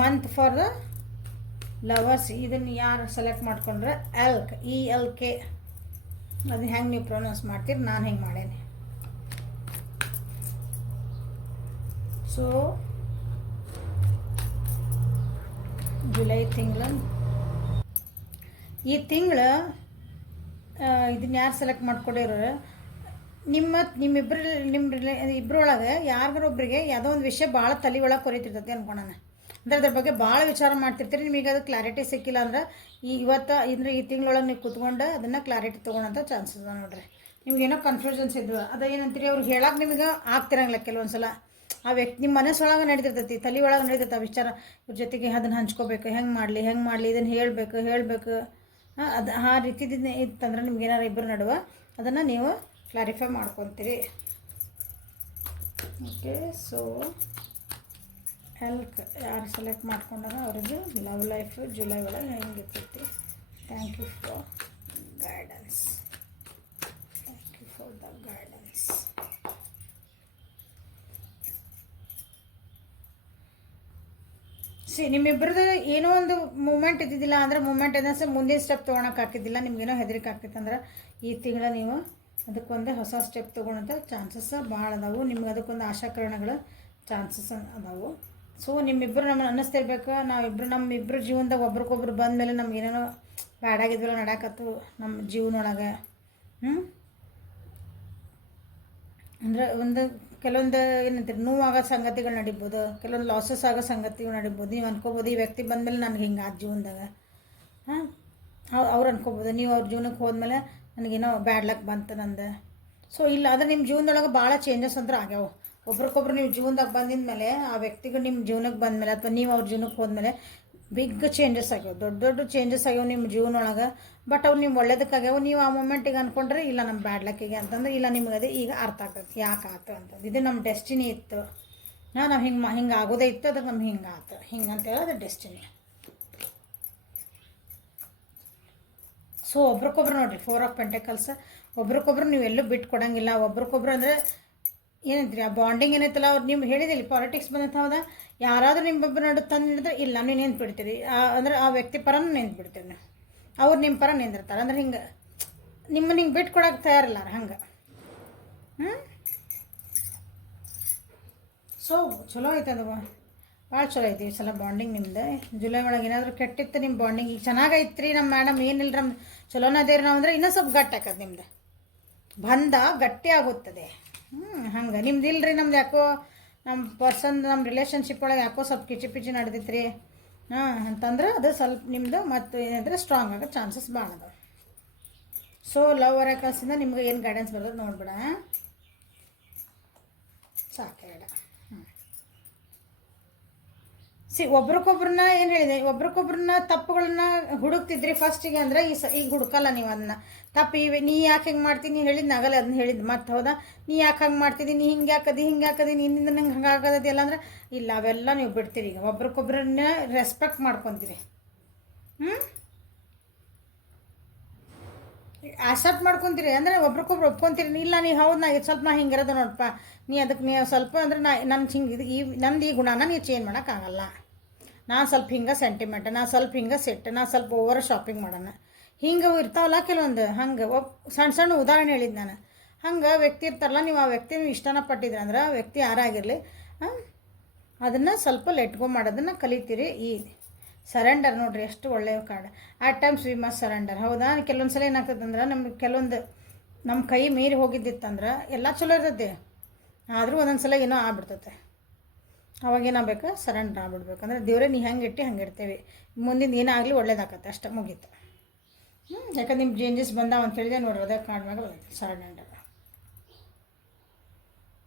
month for the lovers. ಇದನ್ನು ಯಾರು ಸೆಲೆಕ್ಟ್ ಮಾಡ್ಕೊಂಡ್ರೆ ELK ಅದನ್ನ ಹೆಂಗೆ ನೀವು ಪ್ರೊನೌನ್ಸ್ ಮಾಡ್ತೀರಿ, ನಾನು ಹೆಂಗೆ ಮಾಡೇನಿ. ಸೊ ಜುಲೈ ತಿಂಗಳು ಈ ತಿಂಗಳು ಇದನ್ನ ಯಾರು ಸೆಲೆಕ್ಟ್ ಮಾಡ್ಕೊಂಡಿರೋರು ಇಬ್ಬರೊಳಗೆ ಯಾರಿಗೊಬ್ಬರಿಗೆ ಯಾವುದೋ ಒಂದು ವಿಷಯ ಭಾಳ ತಲೆ ಒಳಗೆ ಕೊರಿತಿರ್ತೈತಿ ಅನ್ಕೊಳೋಣ. ಅಂದರೆ ಅದ್ರ ಬಗ್ಗೆ ಭಾಳ ವಿಚಾರ ಮಾಡ್ತಿರ್ತೀರಿ, ನಿಮಗೆ ಅದು ಕ್ಲಾರಿಟಿ ಸಿಕ್ಕಿಲ್ಲ ಅಂದ್ರೆ ಈ ತಿಂಗಳೊಳಗೆ ನೀವು ಕೂತ್ಕೊಂಡು ಅದನ್ನು ಕ್ಲಾರಿಟಿ ತೊಗೊಳೋಂಥ ಚಾನ್ಸಸ್ ಅದ ನೋಡ್ರಿ. ನಿಮ್ಗೇನೋ ಕನ್ಫ್ಯೂಷನ್ಸ್ ಇದ್ವು, ಅದೇನಂತೀರಿ ಅವ್ರು ಹೇಳಕ್ಕೆ ನಿಮಗೆ ಆಗ್ತಿರಂಗಿಲ್ಲ ಕೆಲವೊಂದು ಸಲ. ಆ ವ್ಯಕ್ತಿ ನಿಮ್ಮ ಮನಸ್ಸೊಳಗೆ ನಡೀತಿರ್ತೈತಿ, ತಲೆ ಒಳಗೆ ನಡೀತೈತೆ ಆ ವಿಚಾರ, ಇವ್ರ ಜೊತೆಗೆ ಅದನ್ನು ಹಂಚ್ಕೋಬೇಕು, ಹೆಂಗೆ ಮಾಡಲಿ ಇದನ್ನು ಹೇಳಬೇಕು ಅದು ಆ ರೀತಿದಿಂದ ಇತ್ತಂದ್ರೆ ನಿಮ್ಗೆ ಏನಾರು ಇಬ್ಬರು ನಡುವೆ ಅದನ್ನು ನೀವು ಕ್ಲಾರಿಫೈ ಮಾಡ್ಕೊತೀರಿ. ಓಕೆ, ಸೊ ಯಾರು ಸೆಲೆಕ್ಟ್ ಮಾಡ್ಕೊಂಡಾಗ ಅವ್ರದ್ದು ಲವ್ ಲೈಫ್ ಜುಲೈ ಒಳಗೆ ಹೆಂಗಿರ್ತೈತಿ. Thank you for guidance. ನಿಮ್ಮಿಬ್ಬರದ್ದು ಏನೋ ಒಂದು ಮೂಮೆಂಟ್ ಇದ್ದಿದ್ದಿಲ್ಲ ಅಂದ್ರೆ ಮೂಮೆಂಟ್ ಏನೋ ಮುಂದಿನ ಸ್ಟೆಪ್ ತೊಗೊಳಕ್ಕೆ ಹಾಕಿದ್ದಿಲ್ಲ, ನಿಮ್ಗೇನೋ ಹೆದರಿಕೆ ಆಗ್ತಿತ್ತು ಅಂದ್ರೆ ಈ ತಿಂಗಳ ನೀವು ಅದಕ್ಕೊಂದು ಹೊಸ ಸ್ಟೆಪ್ ತೊಗೊಳೋಂಥ ಚಾನ್ಸಸ್ ಭಾಳ ಅದಾವು. ನಿಮ್ಗೆ ಅದಕ್ಕೊಂದು ಆಶಾಕರಣಗಳ ಚಾನ್ಸಸ್ ಅದಾವು. ಸೊ ನಿಮ್ಮಿಬ್ಬರು ನಮ್ಮನ್ನು ಅನ್ನಿಸ್ತಿರ್ಬೇಕು, ನಮ್ಮಿಬ್ಬರು ಜೀವನದಾಗ ಒಬ್ರಿಗೊಬ್ರು ಬಂದ ಮೇಲೆ ನಮ್ಗೆ ಏನೇನೋ ಬ್ಯಾಡಾಗಿದ್ವಲ್ಲ ನಡ್ಯಾಕತ್ತು ನಮ್ಮ ಜೀವನೊಳಗೆ. ಅಂದರೆ ಕೆಲವೊಂದು ಏನಂತೀರಿ ನೋವಾಗೋ ಸಂಗತಿಗಳು ನಡಿಬೋದು, ಕೆಲವೊಂದು ಲಾಸಸ್ ಆಗೋ ಸಂಗತಿಗಳು ನಡಿಬೋದು. ನೀವು ಅನ್ಕೋಬೋದು ಈ ವ್ಯಕ್ತಿ ಬಂದಮೇಲೆ ನನಗೆ ಹಿಂಗೆ ಆದ ಜೀವನದಾಗ ಅವ್ರು ಅನ್ಕೋಬೋದು, ನೀವು ಅವ್ರ ಜೀವನಕ್ಕೆ ಹೋದ್ಮೇಲೆ ನನಗೇನೋ ಬ್ಯಾಡ್ ಲಕ್ ಬಂತು ನಂದು. ಸೊ ಇಲ್ಲ, ಆದರೆ ನಿಮ್ಮ ಜೀವನದೊಳಗೆ ಭಾಳ ಚೇಂಜಸ್ ಅಂದ್ರೆ ಆಗ್ಯಾವ. ಒಬ್ರಿಗೊಬ್ರು ನೀವು ಜೀವನದಾಗ ಬಂದಿದ ಮೇಲೆ ಆ ವ್ಯಕ್ತಿಗಳು ನಿಮ್ಮ ಜೀವನಕ್ಕೆ ಬಂದಮೇಲೆ ಅಥವಾ ನೀವು ಅವ್ರ ಜೀವನಕ್ಕೆ ಹೋದ್ಮೇಲೆ ಬಿಗ್ ಚೇಂಜಸ್ ಆಗ್ಯಾವ, ದೊಡ್ಡ ಚೇಂಜಸ್ ಆಗ್ಯಾವ ನಿಮ್ಮ ಜೀವನೊಳಗೆ. ಬಟ್ ಅವ್ರು ನಿಮ್ಮ ಒಳ್ಳೇದಕ್ಕಾಗ್ಯಾವ. ನೀವು ಆ ಮೂಮೆಂಟಿಗೆ ಅಂದ್ಕೊಂಡ್ರೆ ಇಲ್ಲ ನಮ್ಮ ಬ್ಯಾಡ್ ಲಕ್ಕಿಗೆ ಅಂತಂದ್ರೆ ಇಲ್ಲ, ನಿಮಗೆ ಅದೇ ಈಗ ಅರ್ಥ ಆಗ್ತದೆ ಯಾಕೆ ಆಯ್ತು ಅಂತಂದು. ಇದು ನಮ್ಮ ಡೆಸ್ಟಿನಿ ಇತ್ತು, ನಾವು ಹಿಂಗೆ ಆಗೋದೇ ಇತ್ತು, ಅದಕ್ಕೆ ನಮ್ಗೆ ಹಿಂಗೆ ಆಯ್ತು ಹಿಂಗಂತೇಳಿ ಅದು ಡೆಸ್ಟಿನಿ. ಸೊ ಒಬ್ರಿಗೊಬ್ರು ನೋಡಿರಿ 4 ಆಫ್ ಪೆಂಟಕಲ್ಸ್, ಒಬ್ರಿಗೊಬ್ರು ನೀವು ಎಲ್ಲೂ ಬಿಟ್ಟು ಕೊಡೋಂಗಿಲ್ಲ. ಒಬ್ರಿಗೊಬ್ರು ಅಂದರೆ ಏನಂತೀರಿ ಆ ಬಾಂಡಿಂಗ್ ಏನೈತಲ್ಲ, ಅವ್ರು ನೀವು ಹೇಳಿದಿಲ್ಲ ಪಾಲಿಟಿಕ್ಸ್ ಬಂದಂಥ ಹೌದಾ, ಯಾರಾದರೂ ನಿಮ್ಮೊಬ್ಬರು ನಡು ತಂದು ಹಿಡಿದ್ರೆ ಇಲ್ಲ ನೀವು ನೆನ್ಪಿಡ್ತೀರಿ, ಅಂದರೆ ಆ ವ್ಯಕ್ತಿ ಪರನೂ ನೆನ್ಪಿಡ್ತೀರಿ ನೀವು. ಅವ್ರು ನಿಮ್ಮ ಪರ ನಿಂದಿರ್ತಾರೆ. ಅಂದ್ರೆ ಹಿಂಗೆ ನಿಮ್ಮನ್ನ ಹಿಂಗೆ ಬಿಟ್ಟು ಕೊಡೋಕೆ ತಯಾರಿಲ್ಲ ಹಂಗೆ. ಸೊ ಚಲೋ ಐತೆ ಅದು, ಭಾಳ ಚಲೋ ಐತಿ ಈ ಸಲ ಬಾಂಡಿಂಗ್ ನಿಮ್ದು. ಜುಲೈ ಒಳಗೆ ಏನಾದರೂ ಕೆಟ್ಟಿತ್ತು ನಿಮ್ಮ ಬಾಂಡಿಂಗ್, ಈಗ ಚೆನ್ನಾಗೈತ್ರಿ ನಮ್ಮ ಮೇಡಮ್, ಏನಿಲ್ಲ ನಮ್ಮ ಚಲೋನ ಅದೇರಿ ನಾವು ಅಂದರೆ ಇನ್ನೂ ಸ್ವಲ್ಪ ಗಟ್ಟಿ ಹಾಕದು ನಿಮ್ದು, ಬಂದ ಗಟ್ಟಿ ಆಗುತ್ತದೆ. ಹಂಗೆ ನಿಮ್ದು ಇಲ್ರಿ, ನಮ್ದು ಯಾಕೋ ನಮ್ಮ ಪರ್ಸನ್ ನಮ್ಮ ರಿಲೇಷನ್ಶಿಪ್ ಒಳಗೆ ಯಾಕೋ ಸ್ವಲ್ಪ ಕಿಚಿ ಪಿಚಿ ನಡೆದಿತ್ತು ಅಂತಂದ್ರೆ ಅದು ಸ್ವಲ್ಪ ನಿಮ್ಮದು ಮತ್ತು ಏನಂದರೆ ಸ್ಟ್ರಾಂಗ್ ಆಗೋ ಚಾನ್ಸಸ್ ಭಾಳ ಅದಾವೆ. ಸೊ ಲವ್ ಒರಕಲ್ಸಿಂದ ನಿಮ್ಗೆ ಏನು ಗೈಡೆನ್ಸ್ ಬರ್ತದೆ ನೋಡ್ಬಿಡ, ಸಾಕೇಡ. ಒಬ್ರಿಗೊಬ್ರನ್ನ ಏನು ಹೇಳಿದೆ, ಒಬ್ರಿಗೊಬ್ರನ್ನ ತಪ್ಪುಗಳನ್ನ ಹುಡುಕ್ತಿದ್ರಿ ಫಸ್ಟಿಗೆ ಅಂದರೆ ಈಗ ಹುಡುಕಲ್ಲ ನೀವು ಅದನ್ನ. ತಪ್ಪು ನೀ ಯಾಕೆ ಹೆಂಗೆ ಮಾಡ್ತೀನಿ, ನೀನು ಹೇಳಿದ್ದು ನಗಲ್ಲ ಅದನ್ನ ಹೇಳಿದ್ದು ಮತ್ತೆ ಹೌದಾ, ನೀ ಯಾಕೆ ಹಂಗೆ ಮಾಡ್ತಿದ್ದೀನಿ, ನೀ ಹಿಂಗೆ ಹಾಕದಿ ನಿನ್ನಿಂದ ನಂಗೆ ಹಂಗೆ ಆಗೋದಿಲ್ಲ ಅಂದ್ರೆ ಇಲ್ಲ, ಅವೆಲ್ಲ ನೀವು ಬಿಡ್ತೀರಿ. ಈಗ ಒಬ್ರಿಗೊಬ್ರನ್ನ ರೆಸ್ಪೆಕ್ಟ್ ಮಾಡ್ಕೊತೀರಿ, ಆಕ್ಸೆಪ್ಟ್ ಮಾಡ್ಕೊತೀರಿ. ಅಂದರೆ ಒಬ್ರಿಗೊಬ್ರು ಒಪ್ಕೊತೀರಿ. ಇಲ್ಲ ನೀ ಹೌದು ನಾ ಸ್ವಲ್ಪ ನಾ ಹಿಂಗಿರೋದು ನೋಡಪ್ಪ, ನೀ ಅದಕ್ಕೆ ನೀವು ಸ್ವಲ್ಪ ಅಂದ್ರೆ ನನ್ನ ಹಿಂಗೆ ಇದು ನಂದು ಈ ಗುಣನ ನೀವು ಚೇಂಜ್ ಮಾಡೋಕ್ಕಾಗಲ್ಲ. ನಾನು ಸ್ವಲ್ಪ ಹಿಂಗೆ ಸೆಂಟಿಮೆಂಟ್, ನಾನು ಸ್ವಲ್ಪ ಹಿಂಗೆ ಸೆಟ್, ನಾನು ಸ್ವಲ್ಪ ಓವರ್ ಶಾಪಿಂಗ್ ಮಾಡೋಣ, ಹಿಂಗೆ ಇರ್ತಾವಲ್ಲ ಕೆಲವೊಂದು. ಹಂಗೆ ಸಣ್ಣ ಸಣ್ಣ ಉದಾಹರಣೆ ಹೇಳಿದ್ದು ನಾನು. ಹಂಗೆ ವ್ಯಕ್ತಿ ಇರ್ತಾರಲ್ಲ, ನೀವು ಆ ವ್ಯಕ್ತಿ ಇಷ್ಟನ ಪಟ್ಟಿದ್ರಿ ಅಂದ್ರೆ ಆ ವ್ಯಕ್ತಿ ಯಾರಾಗಿರಲಿ ಅದನ್ನು ಸ್ವಲ್ಪ ಲೆಟ್ಗೋ ಮಾಡೋದನ್ನು ಕಲಿತೀರಿ. ಈ ಸರೆಂಡರ್ ನೋಡಿರಿ ಎಷ್ಟು ಒಳ್ಳೆಯ card. At times we must surrender. ಹೌದಾ, ಕೆಲವೊಂದು ಸಲ ಏನಾಗ್ತದೆ ಅಂದ್ರೆ ನಮಗೆ ಕೆಲವೊಂದು ನಮ್ಮ ಕೈ ಮೀರಿ ಹೋಗಿದ್ದಿತ್ತಂದ್ರೆ ಎಲ್ಲ ಚಲೋ ಇರ್ತೈತಿ, ಆದರೂ ಒಂದೊಂದು ಸಲ ಏನೋ ಆಗ್ಬಿಡ್ತೈತೆ. ಅವಾಗೇನಾಗಬೇಕು, ಸರೆಂಡರ್ ಆಗ್ಬಿಡ್ಬೇಕು. ಅಂದರೆ ದೇವರೇ ನೀ ಹೆಂಗೆ ಇಟ್ಟು ಹಂಗೆ ಇಡ್ತೇವೆ, ಮುಂದಿನ ಏನಾಗಲಿ ಒಳ್ಳೇದಾಗತ್ತೆ ಅಷ್ಟೇ, ಮುಗೀತು. ಯಾಕಂದ್ರೆ ನಿಮ್ಮ ಚೇಂಜಸ್ ಬಂದಾವ ಅಂತ ಹೇಳಿದೆ ನೋಡ್ರಿ, ಅದೇ ಕಾರ್ಡ್ ಮ್ಯಾಗ ಬರ್ತೈತೆ ಸರೆಂಡರ್.